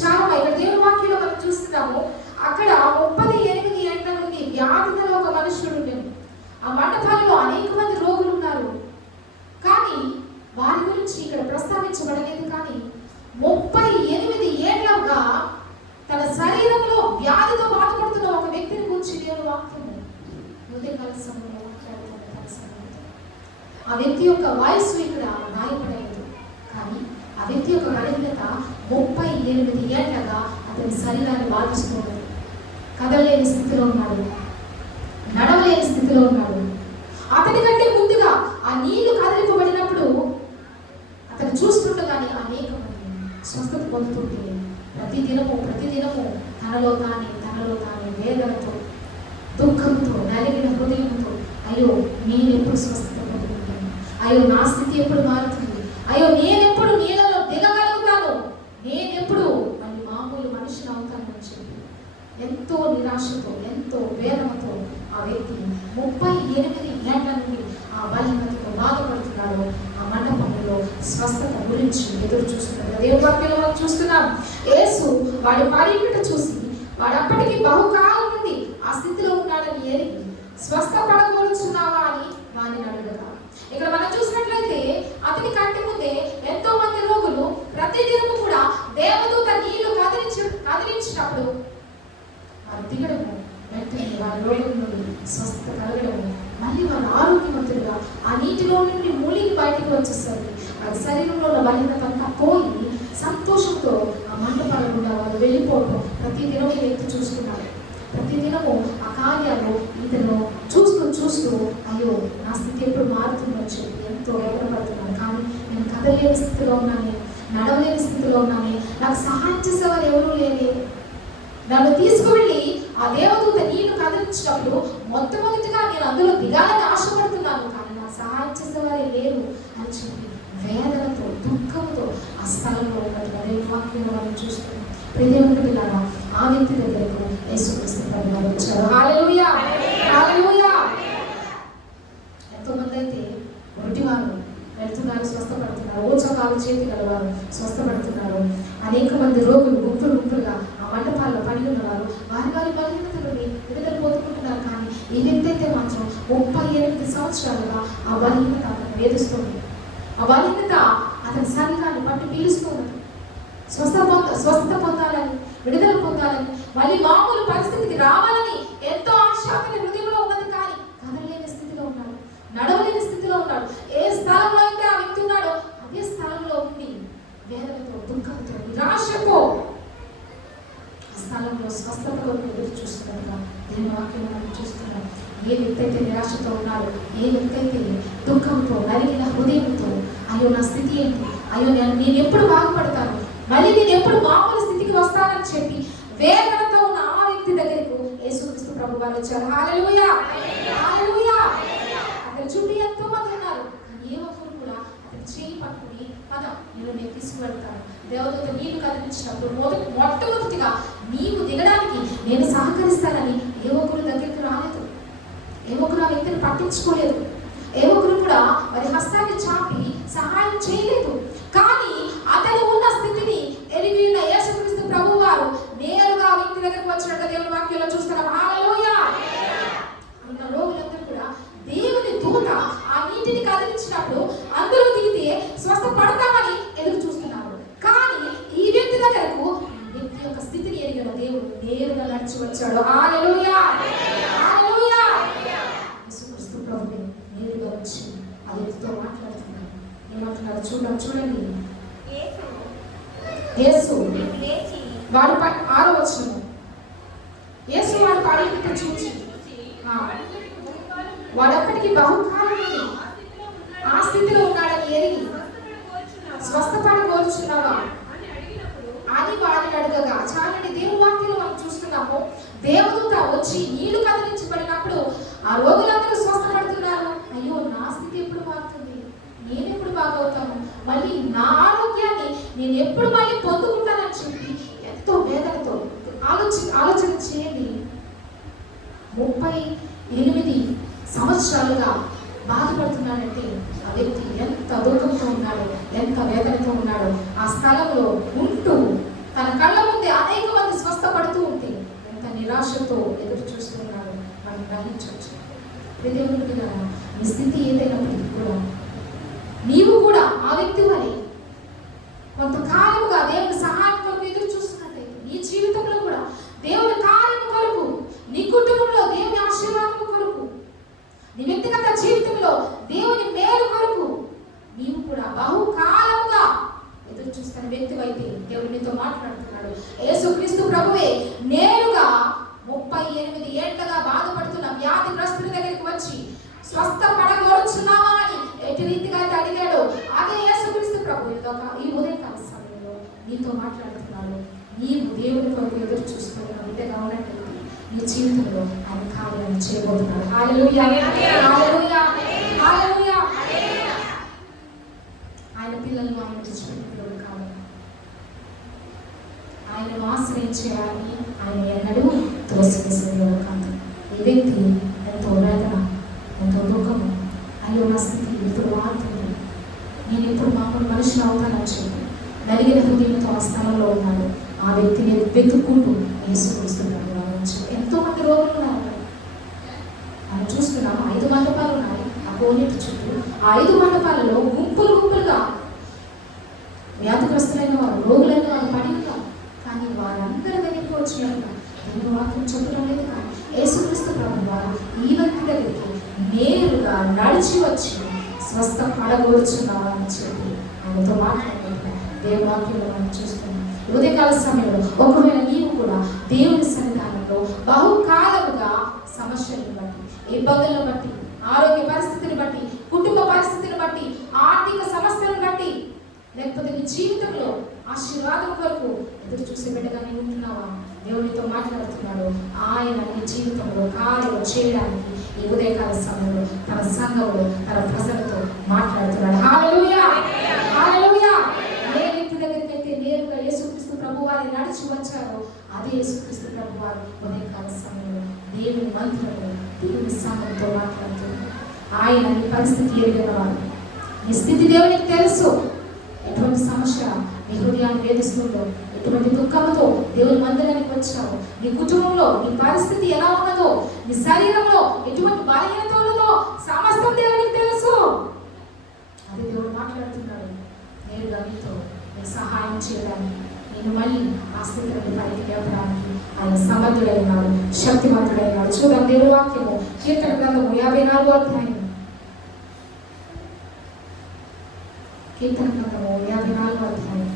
చాలా ఇక్కడ దేవుని వాక్యంలో మనం చూస్తున్నాము. అక్కడ 38 ఏండ్ల నుండి వ్యాధిగల ఒక మనుషుడు ఉండెను. ఆ మండపాలలో అనేక మంది రోగులు ఉన్నారు, కానీ వారి గురించి ఇక్కడ ప్రస్తావించబడలేదు. కానీ 38 తన శరీరంలో వ్యాధితో బాధపడుతున్న ఒక వ్యక్తిని గురించి దేవుని వాక్యము ఉదయకాల సమయంలో మాట్లాడుతున్న ఆ వ్యక్తి యొక్క వయస్సు ఇక్కడ రాయబడలేదు, కానీ ఆ వ్యక్తి యొక్క బలహీనత 38 ఏళ్లగా అతని శరీరాన్ని బాధిస్తున్నది. కదలలేని స్థితిలో ఉన్నాడు, నడవలేని స్థితిలో ఉన్నాడు. అతని కంటే ముందుగా ఆ నీళ్లు కదిలింపబడినప్పుడు అతను చూస్తుండగానే అనేక మంది స్వస్థత పొందుతుంటే ప్రతిదినము తనలో తానే వేదనతో, దుఃఖంతో, నలిగిన హృదయంతో, అయ్యో నేను ఎప్పుడు స్వస్థత పొందుకుంటాను, అయ్యో నా స్థితి ఎప్పుడు మారుతుంది, అయ్యో నేనెప్పుడు నీళ్ళలో దిగగలుగుతాను, నేనెప్పుడు మళ్ళీ మామూలు మనిషిని అవుతానని చెప్పి ఎంతో నిరాశతో, ఎంతో వేదనతో ఆ వ్యక్తి 38 ఏళ్ల నుండి ఆ బలహీనతతో బాధపడుతున్నాడు. ఆ మండపంలో స్వస్థత గురించి ఎదురు చూస్తున్నాడు. దేవుని వాక్యంలో మనం చూస్తున్నాం, యేసు వాడి పరిమిత చూసి వాడు అప్పటికి బహుకాలం నుండి ఆ స్థితిలో ఉన్నాడని ఎరిగి స్వస్థపడగోరుచున్నావా అని వాడిని అడగగా, ఇక్కడ మనం చూసినట్లయితే అతని కంటి ముందే ఎంతో మంది రోగులు ప్రతిదినము కూడా దేవదూత నీళ్లు కదిలించినప్పుడు వారు దిగడము, వెంటనే వారి రోగం నుండి స్వస్థత కలగడము, మళ్ళీ వారు ఆరోగ్యవంతులుగా ఆ నీటిలో నుండి మూలికి బయటకు వచ్చేసరికి వారి శరీరంలో ఉన్న బలహీనత అంతా పోయి సంతోషంతో ఆ మంటపాల గుండా వాళ్ళు వెళ్ళిపోవడం ప్రతిదినము వ్యక్తి చూస్తున్నారు. ప్రతిదినము ఆ కార్యాలు ఇతను చూస్తూ అయ్యో నా స్థితి ఎప్పుడు మారుతుందో చెప్పి ఎంతో వేదనపడుతున్నాను. కానీ నేను కదలేని స్థితిలో ఉన్నాను, నడవలేని స్థితిలో ఉన్నాను, నాకు సహాయం చేసేవారు ఎవరూ లేదే. నన్ను తీసుకువెళ్ళి ఆ దేవదూత నీళ్లు కదిలించినప్పుడు మొట్టమొదటిగా నేను అందులో దిగాలని ఆశపడుతున్నాను, కానీ నాకు సహాయం చేసేవారే లేరు అని చెప్పి వేదనతో, దుఃఖంతో ఆ స్థలంలో ఉన్నట్టుగా దేవుని వాక్యంలో మనం చూస్తున్నాం. ప్రియమైన పిల్లరా, ఆ వ్యక్తి దగ్గరకు యేసుక్రీస్తు ప్రభువు వచ్చారు. హల్లెలూయా, హల్లెలూయా. ఎంతో మంది అయితే ఒంటివారు వెళ్తున్నారు, స్వస్థపడుతున్నారు. ఓచకాలు చేతి గలవారు స్వస్థపడుతున్నారు. అనేక మంది రోగులు గుంపులుగా ఆ మంటపాల్లో పడి ఉన్నవారు వారి బలహీనతలని విడుదల పొందుకుంటున్నారు. కానీ ఈ వ్యక్తి అయితే మాత్రం 38 సంవత్సరాలుగా ఆ బలహీనత అతను వేధిస్తుంది. ఆ బలహీనత అతని శరీరాన్ని పట్టి పీలుస్తున్నది. స్వస్థత పొందాలని, విడుదల పొందాలని, మళ్ళీ మామూలు పరిస్థితికి రావాలని ఎంతో ఆశ అతని హృదయంలో ఉన్నది. కానీ కదలలేని స్థితిలో ఉన్నాడు, నడవలేని స్థితిలో ఉన్నాడు. ఏ స్థలంలో అయితే ఆ వ్యక్తి ఉన్నాడో అదే స్థలంలో ఉండి వేదనతో, దుఃఖంతో, నిరాశతో ఆ స్థలంలో స్వస్థత కొరకు ఎదురు చూస్తున్నట్టుగా దేవుని వాక్యం మనం చూస్తున్నాం. ఏ వ్యక్తి అయితే నిరాశతో ఉన్నాడో, ఏ వ్యక్తి అయితే దుఃఖంతో, నలిగిన హృదయంతో అయ్యో నా స్థితి ఏంటి, అయ్యో నేను ఎప్పుడు బాగుపడతాను, మళ్ళీ నేను ఎప్పుడు మామూలు స్థితికి వస్తానని చెప్పి వేదనతో ఉన్న ఆ వ్యక్తి దగ్గరకు యేసుక్రీస్తు ప్రభువు వారు వచ్చారు. హల్లెలూయా, హల్లెలూయా. అక్కడ చుట్టూ ఎంతో మంది ఉన్నారు, కానీ ఏ ఒక్కరు కూడా అతని చేయి పట్టుకుని పదం నేను తీసుకువెళ్తాను, దేవదూత నీళ్లు కదిలించినప్పుడు మొట్టమొదటిగా నీవు దిగడానికి నేను సహకరిస్తానని ఏ ఒక్కరు దగ్గరికి రాలేదు. ఏ ఒక్కరు ఆ వ్యక్తిని పట్టించుకోలేదు. ఏ ఒక్కరు కూడా వారి హస్తాన్ని చాపి సహాయం చేయలేదు. కానీ అతను ఉన్న స్థితిని ఎరిగి ఉన్న యేసుక్రీస్తు ప్రభువు వారు నేరుగా ఆ వ్యక్తి దగ్గరకు వచ్చినట్టు దేవుని వాక్యంలో చూస్తున్నాం. హల్లెలూయా. ఉన్న రోగులందరూ కూడా దేవుని దూత ఆ నీటిని కదిలించినప్పుడు అందరూ దిగితే స్వస్థపడతామని ఎదురు చూస్తున్నారు. కానీ ఈ వ్యక్తి దగ్గరకు వ్యక్తి యొక్క స్థితిని ఎరిగిన దేవుడు నేరుగా నడిచి వచ్చాడు. హల్లెలూయా, హల్లెలూయా. యేసుక్రీస్తు ప్రభువు నేరుగా వచ్చి ఆ వ్యక్తితో మాట్లాడుతున్నారు. ఏమంటున్నారు చూడండి. యేసు వాడు 6వ వచనం, యేసు వాడు పరిమిత చూచి వాడప్పటికి బహుకాలం నుండి ఆ స్థితిలో ఉన్నాడని ఎరిగి స్వస్థపడగోరుచున్నావా అని వాడిని అడగగా, చాలండి దేవుని వాక్యంలో మనం చూస్తున్నాము. దేవదూత వచ్చి నీళ్లు కదిలించబడినప్పుడు ఆ రోగులందరూ స్వస్థపడుతున్నారు. అయ్యో నా స్థితి ఎప్పుడు మారుతుంది, నేను ఎప్పుడు బాగవుతాను, మళ్ళీ నా ఆరోగ్యాన్ని నేను ఎప్పుడు మళ్ళీ పొందుకుంటానని చెప్పి ఎంతో వేదనతో ఆలోచన చేయండి. 38 సంవత్సరాలుగా బాధపడుతున్నాడంటే ఆ వ్యక్తి ఎంత దుఃఖంతో ఉన్నాడో, ఎంత వేదనతో ఉన్నాడో. ఆ స్థలంలో ఉంటూ తన కళ్ళ ముందే అనేక మంది స్వస్థపడుతూ ఉంటే ఎంత నిరాశతో ఎదురు చూస్తున్నాడో మనం గ్రహించవచ్చు. ప్రతిగా నీ స్థితి ఏదైనప్పటికీ కూడా నీవు కూడా ఆ వ్యక్తి వలె కొంతకాలముగా దేవుని సహాయం కొరకు ఎదురు చూస్తున్నట్లయితే నీ జీవితంలో కూడా బహుకాలముగా ఎదురు చూస్తున్న వ్యక్తి అయితే దేవుడు నీతో మాట్లాడుతున్నాడు. యేసుక్రీస్తు ప్రభువే నేరుగా 38 ఏళ్లుగా బాధపడుతున్న వ్యాధిగ్రస్తుల దగ్గరికి వచ్చి స్వస్థపడగోరుచున్నావా అని ఎటు రీతిగా అయితే అడిగాడు, అదే యేసుక్రీస్తు ప్రభు ఈ ఉదయకాల సమయంలో నీతో మాట్లాడుతున్నాడు. నీవు దేవుని కొరకు ఎదురు చూస్తున్న బిడ్డగా ఉన్నట్లయితే నీ జీవితంలో ఆయన కార్యాన్ని చేయబోతున్నాడు. హల్లెలూయా, హల్లెలూయా, హల్లెలూయా. ఆయన పిల్లలను ఆయన విడిచిపెట్టినప్పుడు కాదు, ఆయనను ఆశ్రయించేయాలని ఆయన ఎన్నడూ త్రోసివేసేవాడు కాదు. ఈ వ్యక్తి ఎంతో వేదన, ఎంతో దుఃఖము, అయ్యో నా స్థితి ఇప్పుడు మారుతుంది, నేను ఇప్పుడు మామూలు మనిషిని అవుతానని చెప్పి నలిగిన హృదయంతో ఆ స్థలంలో ఉన్నాడు. ఆ వ్యక్తిని వెతుక్కుంటూ యేసుక్రీస్తున్నాడు. ఎంతో మంది రోగులు ఉన్నారు. మనం చూస్తున్నాము 5 మండపాలు ఉన్నాయి ఆ కోనేటి చుట్టూ. ఆ 5 మండపాలలో గుంపులు గుంపులుగా వ్యాధిగ్రస్తులైన వారు, రోగులైన వారు పడి ఉన్నారు. కానీ వారందరి దగ్గరికి వచ్చినట్టుగా దేవుని వాక్యం చెప్పడం లేదు. కానీ యేసుక్రీస్తు ప్రభు వారు ఈ వ్యక్తి దగ్గరికి నేరుగా నడిచి వచ్చి స్వస్థపడగోరుచున్నావా అని చెప్పి ఆయనతో మాట్లాడుకుంటున్నాం. దేవుని వాక్యంలో మనం చూస్తున్నాం. ఉదయకాల సమయంలో ఒకవేళ నీవు కూడా దేవుని సన్నిధానంలో బహుకాలముగా సమస్యలను బట్టి, ఇబ్బందులను బట్టి, ఆరోగ్య పరిస్థితిని బట్టి, కుటుంబ పరిస్థితిని బట్టి, ఆర్థిక సమస్యలను బట్టి, లేకపోతే నీ జీవితంలో ఆశీర్వాదం కొరకు ఎదురు చూసే బిడ్డగా నీవు ఉంటున్నావా? దేవునితో మాట్లాడుతున్నాడు. ఆయన నీ జీవితంలో కార్యం చేయడానికి ఈ ఉదయకాల సమయంలో తన సంఘంలో తన ప్రజలతో మాట్లాడుతున్నాడు. హల్లెలూయా, హల్లెలూయా. ఏ వ్యక్తి దగ్గరికి అయితే నేరుగా యేసుక్రీస్తు ప్రభు వారిని నడిచి వచ్చారో అదే యేసుక్రీస్తు ప్రభు వారు ఉదయకాల సమయంలో దేవుని మంత్రులతో, దేవుని సంఘంతో మాట్లాడుతున్నారు. ఆయన నీ పరిస్థితి ఎరిగిన వారు, నీ స్థితి దేవునికి తెలుసు. ఎటువంటి సమస్య నీ హృదయాన్ని వేధిస్తుందో, ఎటువంటి దుఃఖంతో దేవుని మందిరానికి వచ్చావు, నీ కుటుంబంలో నీ పరిస్థితి ఎలా ఉన్నదో, నీ శరీరంలో ఎటువంటి బలహీనత ఉన్నదో సమస్తం దేవునికి తెలుసు. అది దేవుడు మాట్లాడుతున్నాడు. నేరుగా నీతో నీ సహాయం చేయడానికి, నేను మళ్ళీ ఆ స్థితిని పైకి లేపడానికి ఆయన సమర్థుడై ఉన్నాడు, శక్తివంతుడై ఉన్నాడు. చూద్దాం దేవుని వాక్యము కీర్తన గ్రంథము 54వ అధ్యాయం. కీర్తన గ్రంథము 54వ అధ్యాయం.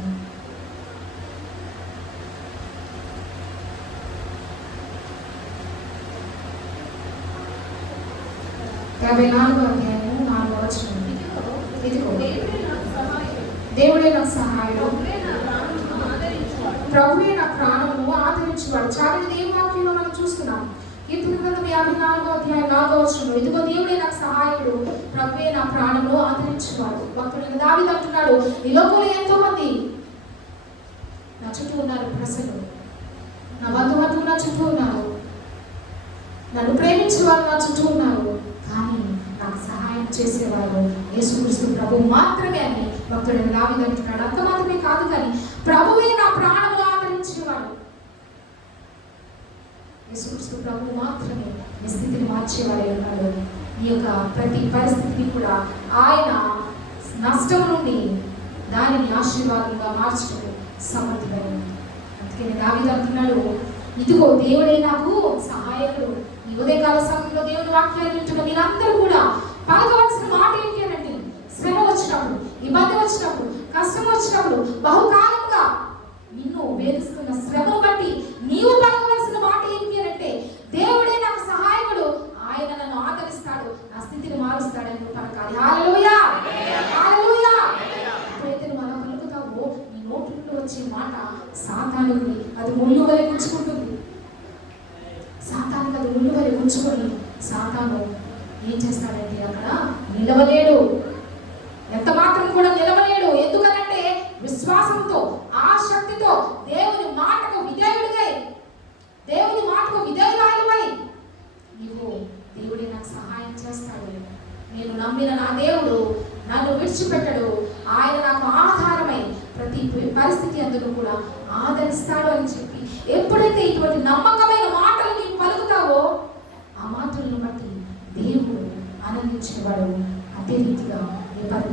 54వ అధ్యాయము 4వ వచనం. ఇదిగో దేవుడే నాకు సహాయుడు, ప్రభువే నా ప్రాణమును ఆదరించువాడు. చాలా దేవుని వాక్యంలో మనం చూస్తున్నాం. కీర్తన గ్రంథం 54వ అధ్యాయం 4వ వచనం. ఇదిగో దేవుడే నాకు సహాయుడు, ప్రభువే నా ప్రాణమును ఆదరించువాడు. భక్తుడైన దావీదు అంటున్నాడు, ఈ లోకంలో ఎంతో మంది నా చుట్టూ ఉన్నారు, ప్రజలు నా బంధువర్గం నా చుట్టూ ఉన్నారు, నన్ను ప్రేమించే వారు నా చుట్టూ ఉన్నారు, కానీ నాకు సహాయం చేసేవారు యేసుక్రీస్తు ప్రభు మాత్రమే అని భక్తుడైన దావీదు అంటున్నాడు. అంత మాత్రమే కాదు, కానీ ప్రభువే నా ప్రాణమును ఆదరించేవాడు. యేసుక్రీస్తు ప్రభు మాత్రమే నీ స్థితిని మార్చేవాడే ఉన్నాడు. ఈ యొక్క ప్రతి పరిస్థితిని కూడా ఆయన నష్టం నుండి దానిని ఆశీర్వాదంగా మార్చడం సమర్థుడైన. అందుకని దావీదు అంటున్నాడు, ఇదిగో దేవుడే నాకు సహాయకుడు. ఈ ఉదయకాల సమయంలో దేవుని వాక్యాన్ని వింటున్న మీరందరూ కూడా పలకవలసిన మాట ఏంటి అనండి, శ్రమ వచ్చినప్పుడు, ఇబ్బంది వచ్చినప్పుడు, కష్టం వచ్చినప్పుడు, బహుకాలంగా నిన్ను వేధిస్తున్న శ్రమను బట్టి నీవు పలకవలసిన మాట ఏంటి అనంటే, దేవుడే నాకు సహాయకుడు, ఆయన నన్ను ఆదరిస్తాడు, నా స్థితిని మారుస్తాడని నువ్వు పలకాలి. హల్లెలూయా, హల్లెలూయా. ఎప్పుడైతే నువ్వు అలా పలుకుతావో నీ నోటి నుండి వచ్చే మాట సాతానుకి అది ముళ్ళు వలె గుచ్చుకుంటుంది. సాతానికి అది ముళ్ళు వలె గుచ్చుకొని సాతాను ఏం చేస్తాడంటే అక్కడ నిలవలేడు, ఎంత మాత్రం కూడా నిలవలేడు. ఎందుకనంటే విశ్వాసంతో, ఆ శక్తితో దేవుని మాటకు విధేయుడిగా, దేవుని మాటకు విధేయురాలివై నీవు దేవుడే నాకు సహాయం చేస్తాడు, నేను నమ్మిన నా దేవుడు నన్ను విడిచిపెట్టడు, ఆయన నాకు ఆధారమై ప్రతి పరిస్థితి అందులో కూడా ఆదరిస్తాడు అని చెప్పి ఎప్పుడైతే ఇటువంటి నమ్మకమైన మాటలు నీవు పలుకుతావో ఆ మాటలను బట్టి దేవుడు ఆనందించేవాడు. అదే రీతిగా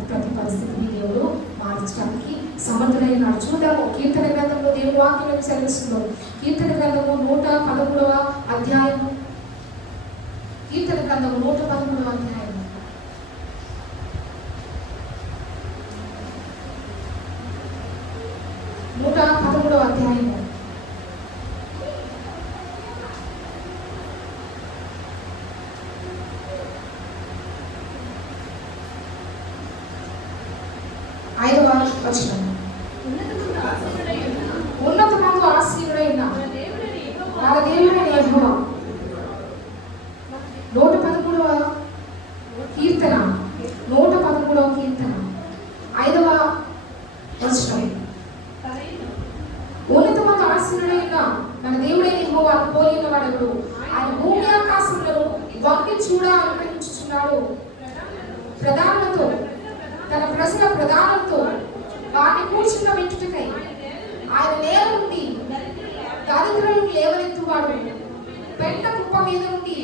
ప్రతి పరిస్థితిని దేవుడు మార్చడానికి సమర్థుడైనాడు. చూద్దాము కీర్తన గ్రంథంలో దేవుడు వాక్యం సెలవిస్తుందో. కీర్తన గ్రంథము 113వ అధ్యాయము. కీర్తన గ్రంథము 113వ అధ్యాయం 113వ అధ్యాయము 5వ వచనం. ఉన్నతమందు ఆసీనుడై ఉన్న మన దేవుడైన యెహోవా. 113వ కీర్తన 113వ కీర్తన 5వ వచనం. ఉన్నతమందు ఆసీనుడై ఉన్న మన దేవుడైన యెహోవా పోలిన వాడెవడు? ఆయన భూమి ఆకాశములను వంగి చూడ అనుగ్రహించుచున్నాడు. ప్రధానులతో తన ప్రజల ప్రధానులతో వారిని కూర్చున్న పెట్టుటకై ఆయన నేల నుండి దరిద్రులను లేవనెత్తువాడు. పెంట కుప్ప మీద నుండి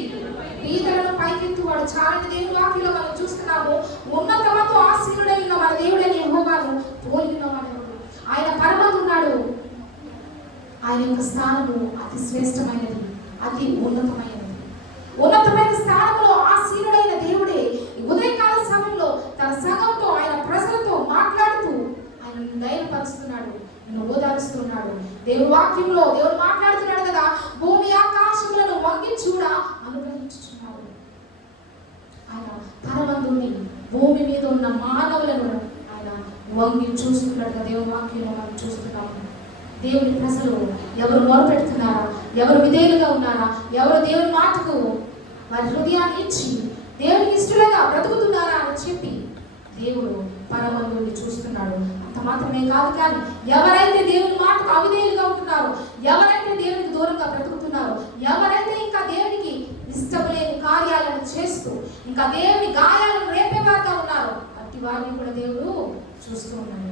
బీదలను పైకెత్తువాడు. చాలా దేవుని వాక్యంలో మనం చూస్తున్నాము. ఉన్నతమందు ఆసీనుడై ఉన్న మన దేవుడైన యెహోవాను పోలిన వాడు. ఆయన పరమనున్నాడు. ఆయన యొక్క స్థానము అతి శ్రేష్టమైనది, అతి ఉన్నతమైనది. ఉన్నతమైన స్థానంలో ఆసీనుడైన దేవుడే ఉదయకాల సమయంలో తన సంఘంతో ఆయన ప్రజలతో మాట్లాడుతూ ఆయన ధైర్యపరుస్తున్నాడు, నిన్ను ఓదారుస్తున్నాడు. దేవుని వాక్యంలో దేవుడు మాట్లాడుతున్నాడు కదా, భూమి ఆకాశములను వంగి చూడ అనుగ్రహించుచున్నాడు. ఆయన పరమందుని భూమి మీద ఉన్న మానవులను ఆయన వంగి చూస్తున్నట్టుగా దేవుని వాక్యంలో మనం చూస్తున్నాము. దేవుని ప్రజలు ఎవరు మొరపెడుతున్నారా, ఎవరు విధేయులుగా ఉన్నారా, ఎవరు దేవుని మాటకు వారి హృదయాన్ని ఇచ్చి దేవునికి ఇష్టలుగా బ్రతుకుతున్నారా అని చెప్పి దేవుడు పరమందుని చూస్తున్నాడు. అంత మాత్రమే కాదు, కానీ ఎవరైతే దేవుని మాటకు అవిధేయులుగా ఉంటున్నారో, ఎవరైతే దేవునికి దూరంగా బ్రతుకుతున్నారో, ఎవరైతే ఇంకా దేవునికి ఇష్టం లేని కార్యాలను చేస్తూ ఇంకా దేవుని గాయాలను రేపేవారుగా ఉన్నారో అట్టి వారిని కూడా దేవుడు చూస్తూ ఉన్నాడు.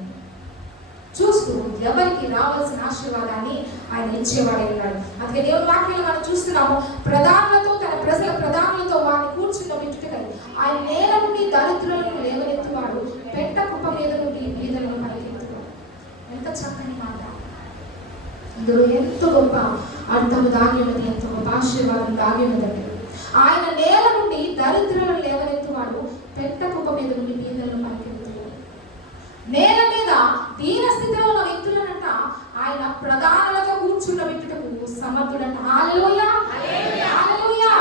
చూస్తూ ఎవరికి రావాల్సిన ఆశీర్వాదాన్ని ఆయన ఇచ్చేవాడే ఉన్నాడు. అందుకే దేవుని వాక్యంలో మనం చూస్తున్నాము, ప్రధానులతో తన ప్రజల ప్రధానులతో వారిని కూర్చున్న పెట్టుటకై ఆయన నేల నుండి దరిద్రులను లేవనెత్తువాడు. పెంట కుప్ప మీద నుండి బీదలను పైకెత్తువాడు. ఎంత చక్కని మాట! ఇందులో ఎంతో గొప్ప అర్థము దాగి ఉన్నది, ఎంతో గొప్ప ఆశీర్వాదం దాగి ఉన్నదండి. ఆయన నేల నుండి దరిద్రులను లేవనెత్తువాడు. పెంట కుప్ప మీద నుండి బీదలను పైకెత్తువాడు. నేల మీద దీన స్థితిలో ఉన్న వ్యక్తులనంట ఆయన ప్రధానులతో కూర్చున్న పెట్టుటకు సమర్థుడంట. హల్లెలూయా, హల్లెలూయా.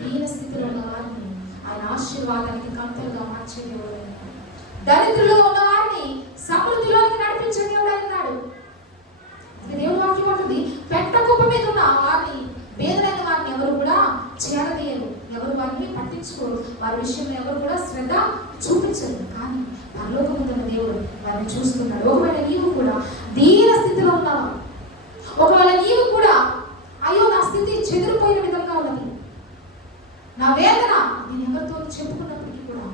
దీన స్థితిలో ఉన్న వారిని ఆయన ఆశీర్వాదానికి కంతలుగా మార్చే దేవుడు. దరిద్రులుగా ఉన్న వారిని సమృద్ధిలోకి నడిపించే దేవుడు అన్నాడు. దేవుని వాక్యం ఉంటుంది, పెంట కుప్ప మీద ఉన్న వారిని, బేదలైన వారిని ఎవరు కూడా చేరదీయరు, ఎవరు వారిని పట్టించుకోరు, వారి విషయంలో ఎవరు కూడా శ్రద్ధ చూపించరు. కానీ పరలోకమున్న దేవుడు వారిని చూస్తున్నాడు. ఒకవేళ నీవు కూడా దీన స్థితిలో ఉన్నావా, ఒకవేళ నీవు కూడా అయ్యో నా స్థితి చెదిరిపోయిన విధంగా ఉన్నది, నా వేదన నేను ఎవరితో చెప్పుకున్నప్పటికీ కూడా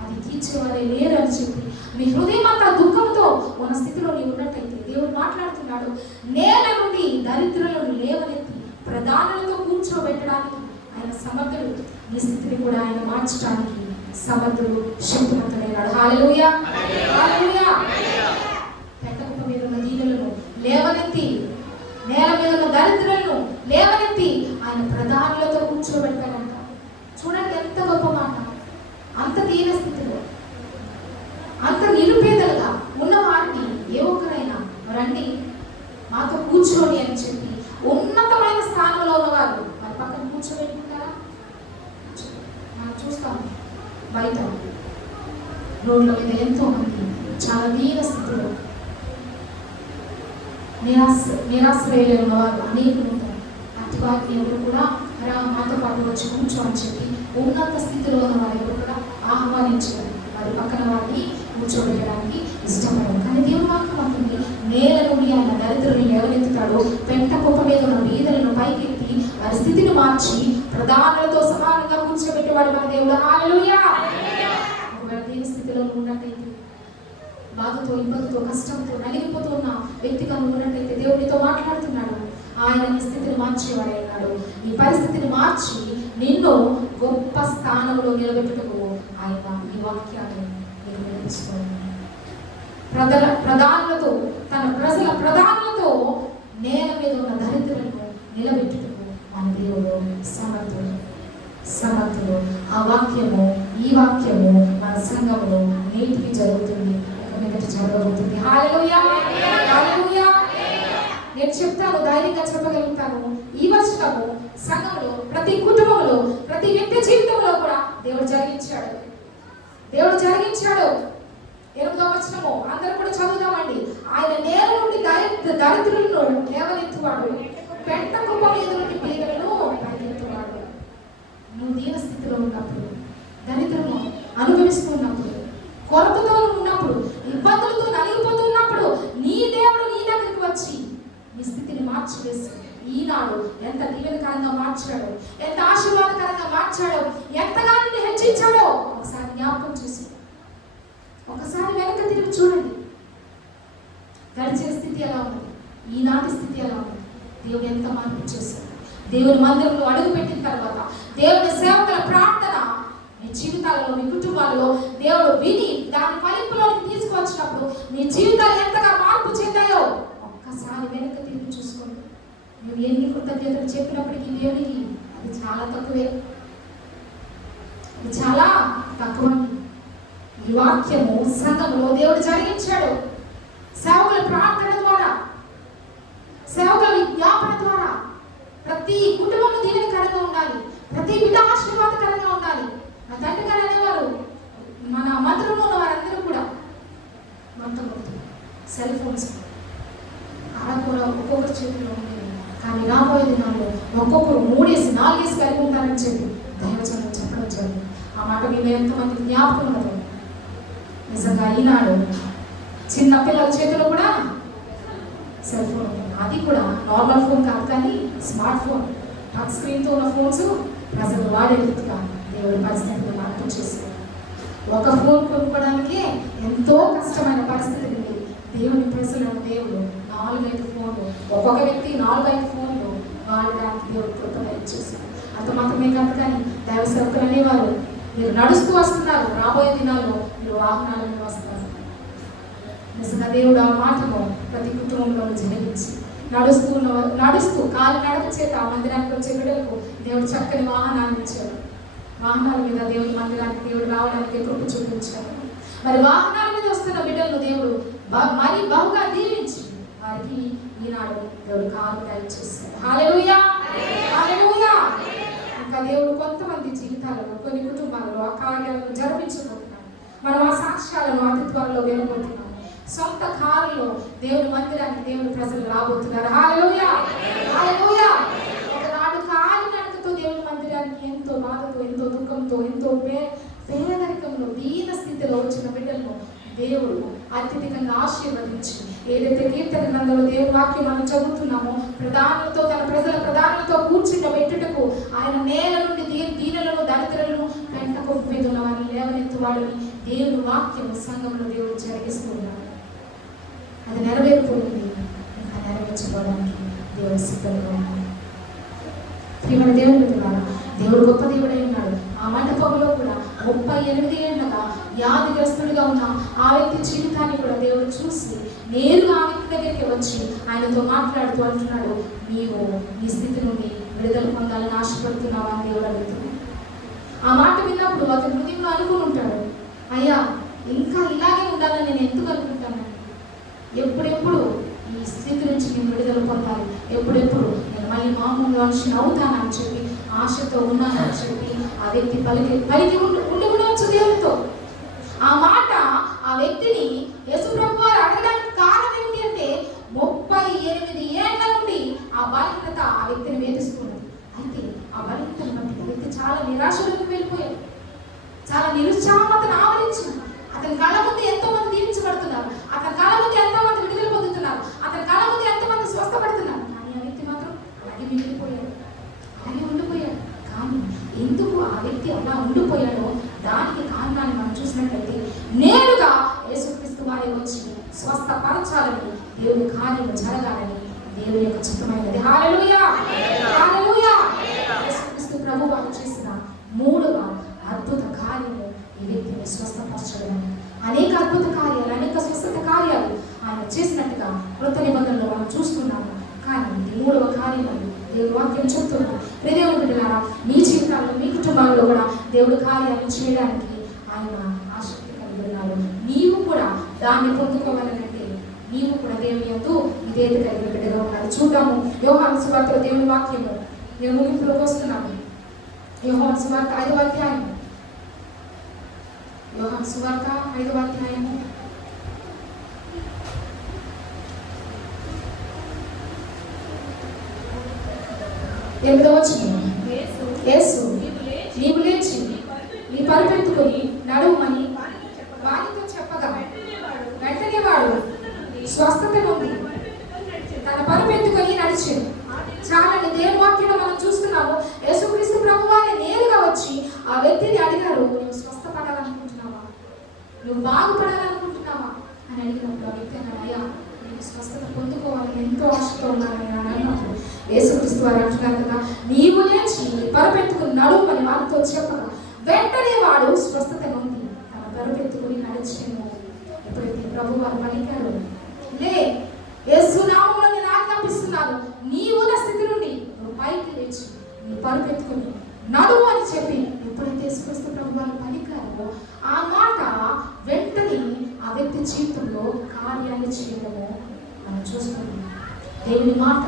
అది తీర్చేవారే లేరు అని చెప్పి నీ హృదయం అంతా దుఃఖంతో ఉన్న స్థితిలో నీవు ఉన్నట్టయితే దేవుడు మాట్లాడుతున్నాడు, నేల నుండి దరిద్రులను లేవనెత్తి ప్రధానులతో కూర్చోబెట్టడానికి ఆయన సమర్థుడు. నీ స్థితిని కూడా ఆయన మార్చడానికి సమర్థుడు, శక్తివంతుడైనాడు. హల్లెలూయా, హల్లెలూయా. పెంటకుప్ప మీద ఉన్న దీనులను లేవనెత్తి, నేల మీద ఉన్న దరిద్రులను లేవనెత్తి ఆయన ప్రధానులతో కూర్చోబెట్టాడంట. చూడండి ఎంత గొప్ప మాట! అంత దీన స్థితిలో, అంత నిరుపేదలుగా ఉన్న వారిని ఏ ఒక్కరైనా రండి మాతో కూర్చోని అని చెప్పి ఉన్నతమైన స్థానంలో ఉన్నవారు వారి పక్కన కూర్చోబెట్టుకుంటారా? మనం చూస్తాము బయట రోడ్ల మీద ఎంతో మంది చాలా దీన స్థితిలో నిరాశ్రయులు ఉన్నవారు అనేకులు ఉంటారు. అట్టి వారిని ఎవరు కూడా మాతో పాటు వచ్చి కూర్చో అని చెప్పి ఉన్నత స్థితిలో ఉన్న వారు ఎవరు కూడా ఆహ్వానించారు, వారి పక్కన వారిని కూర్చోబెట్టడానికి ఇష్టపడరు. కానీ దేవుని వాక్యం అంటుంది, నేల నుండి ఆయన దరిద్రులను లేవనెత్తుతాడు, పెంట కుప్ప మీద ఉన్న బీదలను పైకెత్తి వారి స్థితిని మార్చి ప్రధానులతో సమానంగా కూర్చోబెట్టేవాడు మన దేవుడు. హల్లెలూయా. ఒకవేళ దీని స్థితిలో ఉన్నట్టయితే, బాధతో, ఇబ్బందితో, కష్టంతో నలిగిపోతూ ఉన్న వ్యక్తిగా ఉన్నట్టయితే దేవుడితో మాట్లాడుతున్నాడు. ఆయన నీ స్థితిని మార్చేవాడే ఉన్నాడు. నీ పరిస్థితిని మార్చి నిన్ను గొప్ప స్థానంలో నిలబెట్టుటకు ఆయన ఈ వాక్యాన్ని నీకు నేర్పిస్తున్నాడు. ప్రధానులతో తన ప్రజల ప్రధానులతో నేల మీద ఉన్న దరిద్రులను నిలబెట్టుటకు మన దేవుడు సమర్థుడు, సమర్థుడు. ఆ వాక్యము, ఈ వాక్యము మన సంఘములో నేటికి జరుగుతుంది. మీదట జరగబోతుంది. హల్లెలూయా, హల్లెలూయా. నేను చెప్తాను, ధైర్యంగా చెప్పగలుగుతాను, ఈ వర్షము సంఘంలో ప్రతి కుటుంబంలో ప్రతి వ్యక్తి జీవితంలో కూడా దేవుడు జరిగించాడు. దేవుడు జరిగించాడు. 8వ వచనము అందరూ కూడా చదువుదామండి. ఆయన నేల నుండి దరిద్రులను లేవనెత్తువాడు, పెంట కుప్ప మీద నుండి బీదలను పైకెత్తువాడు. నువ్వు దీన స్థితిలో ఉన్నప్పుడు, దరిద్రము అనుభవిస్తున్నప్పుడు, కొరతతో ఉన్నప్పుడు, ఇబ్బందులతో నలిగిపోతున్నప్పుడు నీ దేవుడు నీ దగ్గరికి వచ్చి నీ స్థితిని మార్చివేసి ఈనాడు ఎంత దీవెనకరంగా మార్చాడో, ఎంత ఆశీర్వాదకరంగా మార్చాడో, ఎంతగా నిన్ను హెచ్చించాడో ఒకసారి జ్ఞాపకం చేసి ఒకసారి వెనక తిరిగి చూడండి. గడిచిన స్థితి ఎలా ఉంది, ఈనాటి స్థితి ఎలా ఉంది, దేవుడు ఎంత మార్పు చేశాడు. దేవుని మందిరంలో అడుగు పెట్టిన తర్వాత దేవుని సేవకుల ప్రార్థన మీ జీవితాలలో, మీ కుటుంబాలలో దేవుడు విని దాని ఫలింపులోకి తీసుకువచ్చినప్పుడు మీ జీవితాలు ఎంతగా మార్పు చెందాయో ఒక్కసారి వెనక తిరిగి చూసుకోండి. నువ్వు ఎన్ని కృతజ్ఞతలు చెప్పినప్పటికీ దేవునికి అది చాలా తక్కువే, అది చాలా తక్కువ. ఈ వాక్యము సంఘంలో దేవుడు జరిగించాడు. సేవకుల ప్రార్థన ద్వారా, సేవకుల విజ్ఞాపన ద్వారా ప్రతి కుటుంబం దీవెనకరంగా ఉండాలి, ప్రతి బిడ్డ ఆశీర్వాదకరంగా ఉండాలి. మా తండ్రి గారు అనేవారు, మన మందిరంలో ఉన్న వారందరూ కూడా మొత్తం సెల్ ఫోన్స్ అరకూర ఒక్కొక్కరి చేతిలో ఉండేది. కానీ రాబోయే దినాల్లో ఒక్కొక్కరు 3 4 కలిగి ఉంటారని చెప్పి దైవజనం చెప్పడం జరిగింది. ఆ మాట మీద ఎంతమంది జ్ఞాపకం ఉన్నది. నిజంగా ఈనాడు చిన్న పిల్లల చేతిలో కూడా సెల్ ఫోన్ ఉంది. అది కూడా నార్మల్ ఫోన్ కాదు, కానీ స్మార్ట్ ఫోన్, టచ్ స్క్రీన్తో ఉన్న ఫోన్స్ ప్రజలు వాడేందుకుగా దేవుడి పరిస్థితిని మార్పు చేశారు. ఒక ఫోన్ కొనుక్కోవడానికి ఎంతో కష్టమైన పరిస్థితి ఉంది. దేవుని ప్రజలను దేవుడు 4-5 ఫోన్లు, ఒక్కొక్క వ్యక్తి 4-5 ఫోన్లు వాడడానికి దేవుడు కృపణ ఇచ్చేశారు. అంత మాత్రమే కాదు, కానీ దైవ సేవకులు అనేవారు, మీరు నడుస్తూ వస్తున్నారు, రాబోయే దినాల్లో మీరు వాహనాల మీద వస్తారు. నిజంగా దేవుడు ఆ మాటను ప్రతి కుటుంబంలో జరిగించి నడుస్తూ కాలు నడక చేత ఆ మందిరానికి వచ్చే బిడ్డలకు దేవుడు చక్కని వాహనాలు ఇచ్చారు. వాహనాల మీద దేవుడి మందిరానికి దేవుడు రావడానికి కృప చూపించారు. మరి వాహనాల మీద వస్తున్న బిడ్డలను దేవుడు మరి బహుగా దీవించి వారికి ఈనాడు దేవుడు కాలు దయచేశారు. హల్లెలూయా, హల్లెలూయా. ఇంకా దేవుడు కొంతమంది జీవితాలలో, కొన్ని కుటుంబాలలో ఆ కార్యాలను జరిపించబోతున్నాడు. మనం ఆ సాక్ష్యాలను అతి త్వరలో వినబోతున్నాం. సొంత కారులో దేవుని మందిరానికి దేవుని ప్రజలు రాబోతున్నారు. హల్లెలూయా, హల్లెలూయా. ఒకనాడు కాలి నడకతో దేవుని మందిరానికి ఎంతో బాధతో, ఎంతో దుఃఖంతో, ఎంతో పేదరికంలో, దీన స్థితిలో వచ్చిన బిడ్డలను దేవుడు అత్యధికంగా ఆశీర్వదించి, ఏదైతే కీర్తన గ్రంథంలో దేవుని వాక్యం మనం చదువుతున్నామో, ప్రధానులతో తన ప్రజల ప్రధానులతో కూర్చుండబెట్టుటకు ఆయన నేల నుండి దీనులను దరిద్రులను పెంట కొమ్ము మీద ఉన్న వారిని లేవనెత్తువాడని దేవుని వాక్యం సంఘంలో దేవుడు జరిగిస్తున్నాడు. అది నెరవేరిపోయింది, ఇంకా నెరవేర్చుకోవడానికి దేవుడు సిద్ధంగా ఉన్నాడు. ప్రియమైన దేవుని ద్వారా దేవుడు గొప్ప దేవుడై ఉన్నాడు. ఆ మంటపంలో కూడా 38 ఏళ్ళగా వ్యాధిగ్రస్తుడిగా ఉన్న ఆ వ్యక్తి జీవితాన్ని కూడా దేవుడు చూసి నేరుగా ఆ వ్యక్తి దగ్గరికి వచ్చి ఆయనతో మాట్లాడుతూ అంటున్నాడు, నీవు నీ స్థితి నుండి విడుదల పొందాలని ఆశపడుతున్నావా అని దేవుడు అడుగుతున్నాడు. ఆ మాట విన్నప్పుడు అతని హృదయంలో అనుకుని ఉంటాడు, అయ్యా ఇంకా ఇలాగే ఉండాలని నేను ఎందుకు అనుకుంటాను, ఎప్పుడెప్పుడు ఈ స్థితి నుంచి నేను విడుదల పొందాలి, ఎప్పుడెప్పుడు నేను మళ్ళీ మామూలు మనిషిని అవుతానని చెప్పి ఆశతో ఉన్నానని చెప్పి ఆ వ్యక్తి పలికి ఉండి ఉండవచ్చు దేవునితో. ఆ మాట ఆ వ్యక్తిని యేసుప్రభు వారు అడగడానికి కారణం ఏంటి అంటే 38 ఏళ్ల నుండి ఆ బలహీనత ఆ వ్యక్తిని వేధిస్తున్నది. అయితే ఆ బలహీనతను బట్టి వ్యక్తి చాలా నిరాశలోకి వెళ్ళిపోయాడు. చాలా నిరుత్సాహం ఆవరించింది. అతని కళ్ళ ముందు ఎంతో మంది దీవించబడుతున్నారు, అతని కళ్ళ ముందు ఎంతో మంది విడుదల పొందుతున్నారు, అతని కళ్ళ ముందు ఎంతో మంది స్వస్థపడుతున్నారు. కానీ ఆ వ్యక్తి మాత్రం అలాగే మిగిలిపోయాడు, అలాగే ఉండిపోయాడు. కానీ ఎందుకు ఆ వ్యక్తి అలా ఉండిపోయాడో దానికి కారణాన్ని మనం చూసినట్లయితే నేరుగా యేసుక్రీస్తు వారి వచ్చి స్వస్థపరచాలని, దేవుని కార్యం జరగాలని దేవుని యొక్క చిత్తమైనది. హల్లెలూయా, హల్లెలూయా. యేసుక్రీస్తు ప్రభు వారు చేసిన 3వ అద్భుత కార్యము ఈ వ్యక్తిని స్వస్థపరచడం. అనేక అద్భుత కార్యాలు, అనేక స్వస్థత కార్యాలు ఆయన చేసినట్టుగా కృత నిబంధనలో మనం చూస్తున్నాము. కానీ ఇది 3వ కార్యం దేవుడు వాక్యం చెప్తున్నాడు. దేవుని బిడ్డలారా, మీ జీవితాల్లో, మీ కుటుంబాల్లో కూడా దేవుడు కార్యాలను చేయడానికి ఆయన ఆసక్తి కలిగి ఉన్నాడు. నీవు కూడా దాన్ని పొందుకోవాలనంటే నీవు కూడా దేవుని యందు విధేయత కలిగిన బిడ్డగా ఉండాలి. చూద్దాము యోహాను సువార్తలో దేవుని వాక్యము. నేను ముగింపులోకి వస్తున్నాను. యోహాను సువార్త 5వ అధ్యాయము. యోహాను సువార్త 5వ అధ్యాయము 8వ వచనం. యేసు నీవు లేచి నీ పరుపెత్తుకొని నడుమని వారితో చెప్పగా వెంటనే వాడు స్వస్థత నుండి తన పరుపెత్తుకొని నడిచాడు. చాలండి, దేవుని వాక్యంలో మనం చూస్తున్నాము. యేసుక్రీస్తు ప్రభువారే నేరుగా వచ్చి ఆ వ్యక్తిని అడిగారు, నువ్వు స్వస్థపడాలనుకుంటున్నావా, నువ్వు బాగుపడాలనుకుంటున్నావా అని అడిగినప్పుడు ఆ వ్యక్తి అన్నాడు, అయ్యా నేను స్వస్థత పొందుకోవాలని ఎంతో ఆశతో ఉన్నానని అన్నప్పుడు యేసుక్రీస్తు వారు అంటున్నారు కదా, నీవు లేచి పరుపెత్తుకుని నడుమని వారితో చెప్పగా వెంటనే వాడు స్వస్థత నుండి తన పరుపెత్తుకుని నడిచాను. ఎప్పుడైతే ప్రభు వారు పలికారు, లే యేసు నామములో నేను ఆజ్ఞాపిస్తున్నాను, నీవున్న స్థితి నుండి నువ్వు పైకి లేచి నీ పరుపెత్తుకుని నడుము అని చెప్పి ఎప్పుడైతే యేసుక్రీస్తు ప్రభు వారు పలికారో ఆ మాట వెంటనే ఆ వ్యక్తి జీవితంలో కార్యాన్ని చేయడము మనం చూస్తున్నాం. దేవుని మాట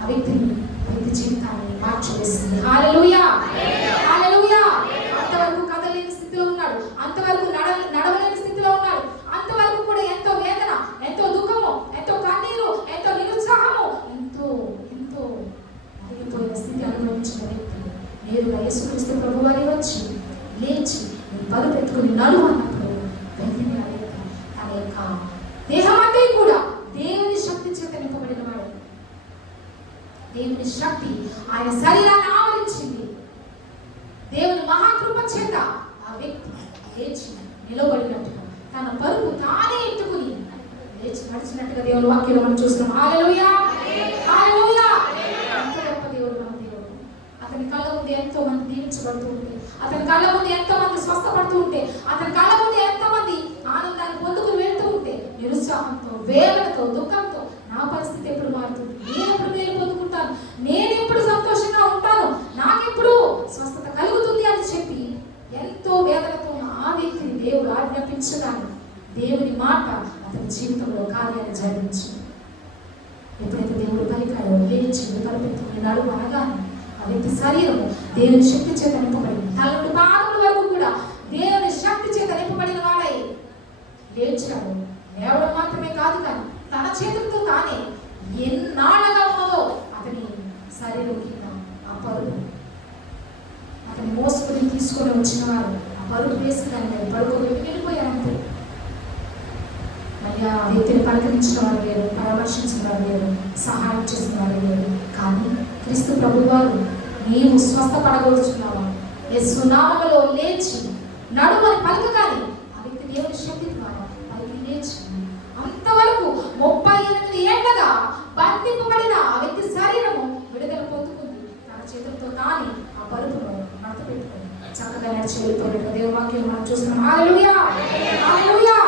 ఆ వ్యక్తి జీవితాన్ని మార్చివేసింది. హల్లెలూయా, హల్లెలూయా. అంతవరకు కదలేని స్థితిలో ఉన్నాడు, అంతవరకు నడవలేని స్థితిలో ఉన్నాడు, అంతవరకు కూడా ఎంతో వేదన, ఎంతో దుఃఖము, ఎంతో కన్నీరు, ఎంతో నిరుత్సాహము, ఎంతో ఎంతో అరిగిపోయిన స్థితి అనుభవించిన వ్యక్తి నేరుగా యేసుక్రీస్తు ప్రభువారి వచ్చి లేచి పరుపెత్తుకుని నడుము అన్నప్పుడు వెంటనే ఆ వ్యక్తి తన యొక్క దేహమంతా కూడా దేవుని శక్తి చేత నింపబడిన వాడు. దేవుని శక్తి ఆయన శరీరాన్ని ఆవరించింది. దేవుని మహాకృప చేత ఆ వ్యక్తి లేచి నిలబడినట్టుగా తన పరుపు తానే ఎత్తుకుని లేచి నడిచినట్టుగా దేవుని వాక్యంలో మనం చూస్తున్నాం. హల్లెలూయా, హల్లెలూయా. ఎంత గొప్ప దేవుడు మన దేవుడు. అతని కళ్ళ ముందు ఎంతో మంది దీవించబడుతూ ఉంటే, అతని కళ్ళ ముందు ఎంతో మంది స్వస్థపడుతూ ఉంటే, అతని కళ్ళ ముందు ఎంతో మంది ఆనందాన్ని పొందుకుని వెళ్తూ ఉంటే, నిరుత్సాహంతో, వేదనతో, దుఃఖంతో నా పరిస్థితి ఎప్పుడు మారుతుంది, నేను ఎప్పుడు మేలు పొందుకుంటాను, నేను ఎప్పుడు సంతోషంగా ఉంటాను, నాకెప్పుడు స్వస్థత కలుగుతుంది అని చెప్పి ఎంతో వేదనతో ఆ వ్యక్తిని దేవుడు ఆజ్ఞాపించగానే దేవుని మాట అతని జీవితంలో కార్యాన్ని జరిగించింది. ఎప్పుడైతే దేవుడు పలికాడో లేచి పరుపెత్తుకుని నడుము అనగానే ఆ వ్యక్తి శరీరము దేవుని శక్తి చేత నింపబడింది. తల నుండి పాదముల వరకు కూడా దేవుని శక్తి చేత నింపబడిన వాడై లేచాడు. లేవడం మాత్రమే కాదు, కానీ తన చేతులతో తానే ఎన్నాళ్ళగా ఉన్నదో అతని శరీరం కింద ఆ పరుపు అతని మోసుకొని తీసుకొని వచ్చిన వారు ఆ పరుపు వేసి దాన్ని పడుకోబెట్టి వెళ్ళిపోయారంతే. మళ్ళీ ఆ వ్యక్తిని పలకరించిన వారు లేరు, పరామర్శించిన వారు లేరు, సహాయం చేసిన వారు లేరు. కానీ క్రీస్తు ప్రభు వారు నీవు స్వస్థపడగలుగుతున్నావా, యేసు నామములో లేచి నడుమని పలకగానే ఆ వ్యక్తి దేవుని శక్తి ద్వారా పలికి లేచి అంతవరకు 38 ఏళ్లగా బంధింపబడిన ఆ వ్యక్తి శరీరము విడుదల పొందుకుంది. తన చేతులతో తానే ఆ పరుపును మడత పెట్టుకుని చక్కగా నడిచి వెళ్ళిపోయినట్టు దేవుని వాక్యం మనం చూస్తున్నాం. హల్లెలూయా, హల్లెలూయా.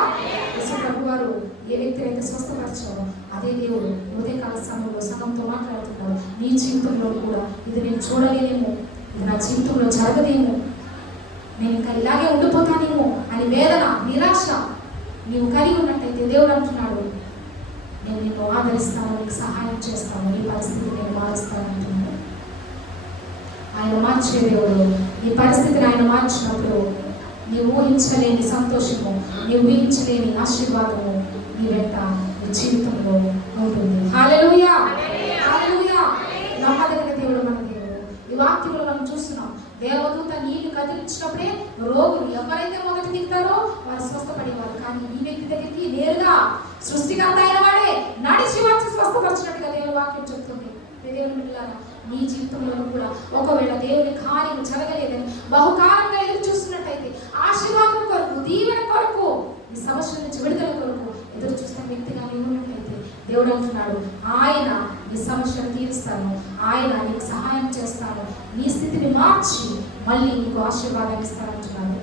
యేసు ప్రభు వారు ఏ వ్యక్తిని అయితే స్వస్థపరిచారో అదే దేవుడు ఉదయకాల సమయంలో సంఘంతో మాట్లాడుతున్నారు. నీ జీవితంలో కూడా ఇది నేను చూడలేనేమో, ఇది నా జీవితంలో జరగదేమో, నేను ఇంకా ఇలాగే ఉండిపోతానేమో అని వేదన, నిరాశ నీవు కలిగి ఉన్నట్టయితే దేవుడు అంటున్నాడు, నేను నీకు ఆదరిస్తాను, నీకు సహాయం చేస్తాను, నీ పరిస్థితిని నేను మారుస్తాను అంటున్నాడు. ఆయన మార్చే దేవుడు. ఈ పరిస్థితిని ఆయన మార్చినప్పుడు నీవు ఊహించలేని సంతోషము, నీవు ఊహించలేని ఆశీర్వాదము నీ వెంట నీ జీవితంలో ఉంటుంది. హల్లెలూయా, హల్లెలూయా. నమ్మదగిన దేవుడు మన దేవుడు. ఈ వాక్యంలో మనం చూస్తున్నాం, దేవదూత నీళ్లు కదిలించినప్పుడే రోగులు ఎవరైతే మొదటి దిగుతారో వారు స్వస్థపడేవారు. కానీ ఈ వ్యక్తి దగ్గరికి నేరుగా సృష్టికర్త అయిన వాడే నడిచి వచ్చి స్వస్థపరిచినట్టుగా దేవుని వాక్యం చెప్తుంది. దేవుని బిడ్డలారా, నీ జీవితంలో కూడా ఒకవేళ దేవుని కార్యం జరగలేదని బహుకాలంగా ఎదురు చూస్తున్నట్టయితే, ఆశీర్వాదం కొరకు, దీవెన కొరకు, ఈ సమస్యల నుంచి విడుదల కొరకు ఎదురు చూస్తున్న వ్యక్తిగా నీవు ఉన్నట్టయితే దేవుడు అంటున్నాడు, ఆయన నీ సమస్యను తీరుస్తాను, ఆయన నీకు సహాయం చేస్తాను, నీ స్థితిని మార్చి మళ్ళీ నీకు ఆశీర్వాదాన్ని ఇస్తానంటున్నాడు.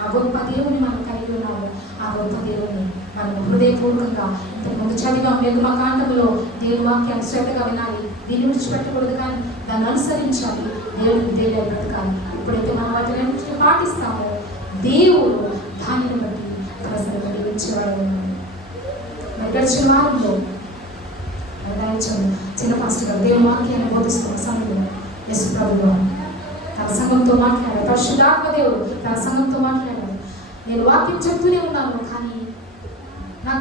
ఆ గొప్ప దేవుని మనం కలిగి ఉన్నాము. ఆ గొప్ప దేవుని మనం హృదయపూర్వకంగా ఇంతకుముందు చదివాం నిర్గమకాండంలో దేవుని వాక్యాన్ని శ్రద్ధగా వినాలి, దీన్ని విడిచిపెట్టకూడదు, కానీ దాన్ని అనుసరించాలి, దేవుడికి దేవుడు బ్రతకాలి. ఎప్పుడైతే మనం వాటిని పాటిస్తామో దేవుడు దానిని బట్టి ప్రజలు ఇచ్చేవాడు. మరి గడిచిన వారంలో చిన్న పాస్టర్ గారు దేవుని వాక్యాన్ని బోధిస్తున్న సమయంలో యేసు ప్రభువు తన సంఘంతో మాట్లాడారు. పరిశుద్ధాత్మ దేవుడు తన సంఘంతో మాట్లాడారు. నేను వాక్యం చెప్తూనే ఉన్నాను, కానీ నా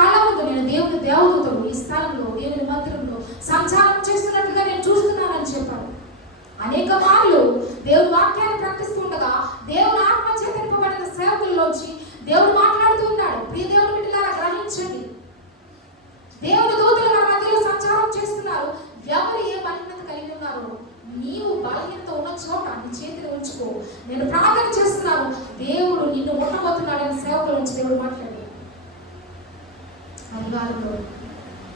కళ్ళ ముందు నేను దేవుని దేవదూతలు ఈ స్థలంలో దేవుని మందిరంలో సంచారం చేస్తున్నట్లుగా నేను చూస్తున్నానని చెప్పాడు. అనేక మార్లు దేవుని వాక్యాన్ని ప్రకటిస్తుండగా దేవుని ఆత్మ చేత నింపబడిన సేవకుల్లోంచి దేవుడు మాట్లాడుతూ ఉన్నాడు. ప్రియ దేవుని బిడ్డలారా గ్రహించండి, దేవుని దూతలు మన మధ్యలో సంచారం చేస్తున్నారు. ఎవరు ఏ బలహీనత కలిగి ఉన్నారు, నీవు బలహీనత ఉన్న చోట నీ చేతిని ఉంచుకో. నేను ప్రార్థన చేస్తున్నాను, దేవుడు నిన్ను ఉండబోతున్నాడని సేవకుల నుంచి దేవుడు మాట్లాడాడు. అధికారంలో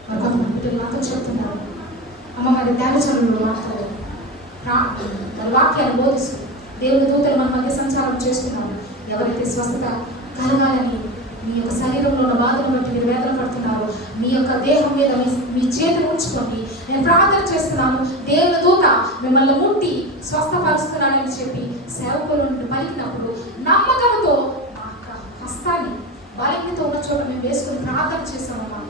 మరి కొంతమంది బిడ్డలు నాతో చెప్తున్నారు, అమ్మ మరి ధ్యానచరులు మాట్లాడారు, మరి వాక్యాన్ని బోధిస్తూ దేవుని దూతలు మన మధ్య సంచారం చేస్తున్నారు. ఎవరైతే స్వస్థత కలగాలని మీ యొక్క శరీరంలో ఉన్న బాధను బట్టి మీరు వేదన పడుతున్నారు, మీ యొక్క దేహం మీద మీ చేతిని ఉంచుకోండి. నేను ప్రార్థన చేస్తున్నాను, దేవుని దూత మిమ్మల్ని ముట్టి స్వస్థపరుస్తున్నాడని చెప్పి సేవకులు పలికినప్పుడు నమ్మకంతో మా హస్తాన్ని బలహీనత ఉన్న చోట మేము వేసుకుని ప్రార్థన చేస్తామమ్మా.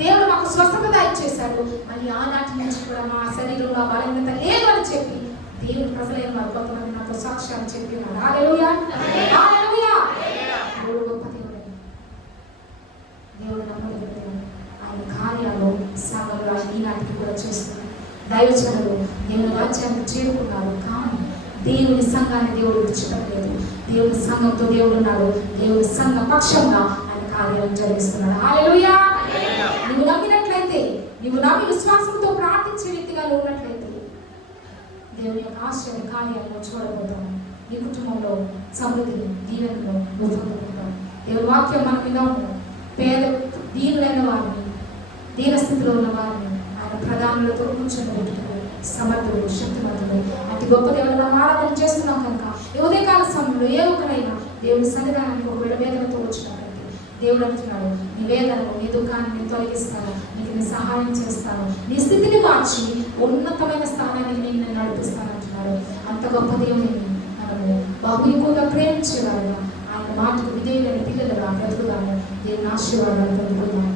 దేవుడు మాకు స్వస్థత ఇచ్చేశాడు. మళ్ళీ ఆనాటి నుంచి కూడా మా శరీరంలో బలహీనత లేదు అని చెప్పి దేవుని ప్రజలైన వారు కొంతమంది నాతో సాక్ష్యాలు చెప్పి ఉన్నారు. హల్లెలూయా, హల్లెలూయా. దేవుడు గొప్ప దేవుడు, దేవుడు నమ్మదగిన దేవుడు. ఆయన కార్యాలు సభలో ఆయన ఈనాటికి కూడా చేస్తున్నారు. దైవజనులు దేవుని రాజ్యానికి చేరుకున్నారు, కానీ దేవుని సంఘాన్ని దేవుడు విడిచిపెట్టలేదు. దేవుని సంఘంతో దేవుడు ఉన్నాడు. దేవుని సంఘ పక్షంగా ఆయన కార్యాలను జరిగిస్తున్నాడు. హల్లెలూయా. నువ్వు నమ్మినట్లయితే, నువ్వు నమ్మి విశ్వాసంతో ప్రార్థించే వ్యక్తిగా ఉన్నట్లయితే దేవుని యొక్క ఆశ్చర్య కార్యాలను చూడబోతాము. నీ కుటుంబంలో సమృద్ధిని దీవెనలో నువ్వు పొందుకుంటావు. దేవుని వాక్యం మన మీద ఉన్నాడు. పేద దీనులైన వారిని, దీనస్థితిలో ఉన్న వారిని ఆయన ప్రధానులతో కూర్చొని పెట్టుకుని సమర్థుడు, శక్తివంతుడు, అతి గొప్ప దేవుడు మనం ఆరాధన చేస్తున్నాం కనుక ఈ ఉదయకాల సమయంలో ఏ ఒక్కరైనా దేవుని సన్నిధానానికి ఒకవేళ వేదనతో వచ్చినట్లయితే దేవుడు అంటున్నాడు, నీ వేదనను, నీ దుఃఖాన్ని నేను తొలగిస్తాను, నీకు నేను సహాయం చేస్తాను, నీ స్థితిని మార్చి ఉన్నతమైన స్థానానికి నేను నడిపిస్తాను అంటున్నాడు. అంత గొప్ప దేవుని మనము బహు ఎక్కువగా ప్రేమించేవారుగా ఆయన మాటకు విధేయులైన పిల్లలుగా బ్రతుకుదాము. దేవుని ఆశీర్వాదాలు పొందుకుందాము.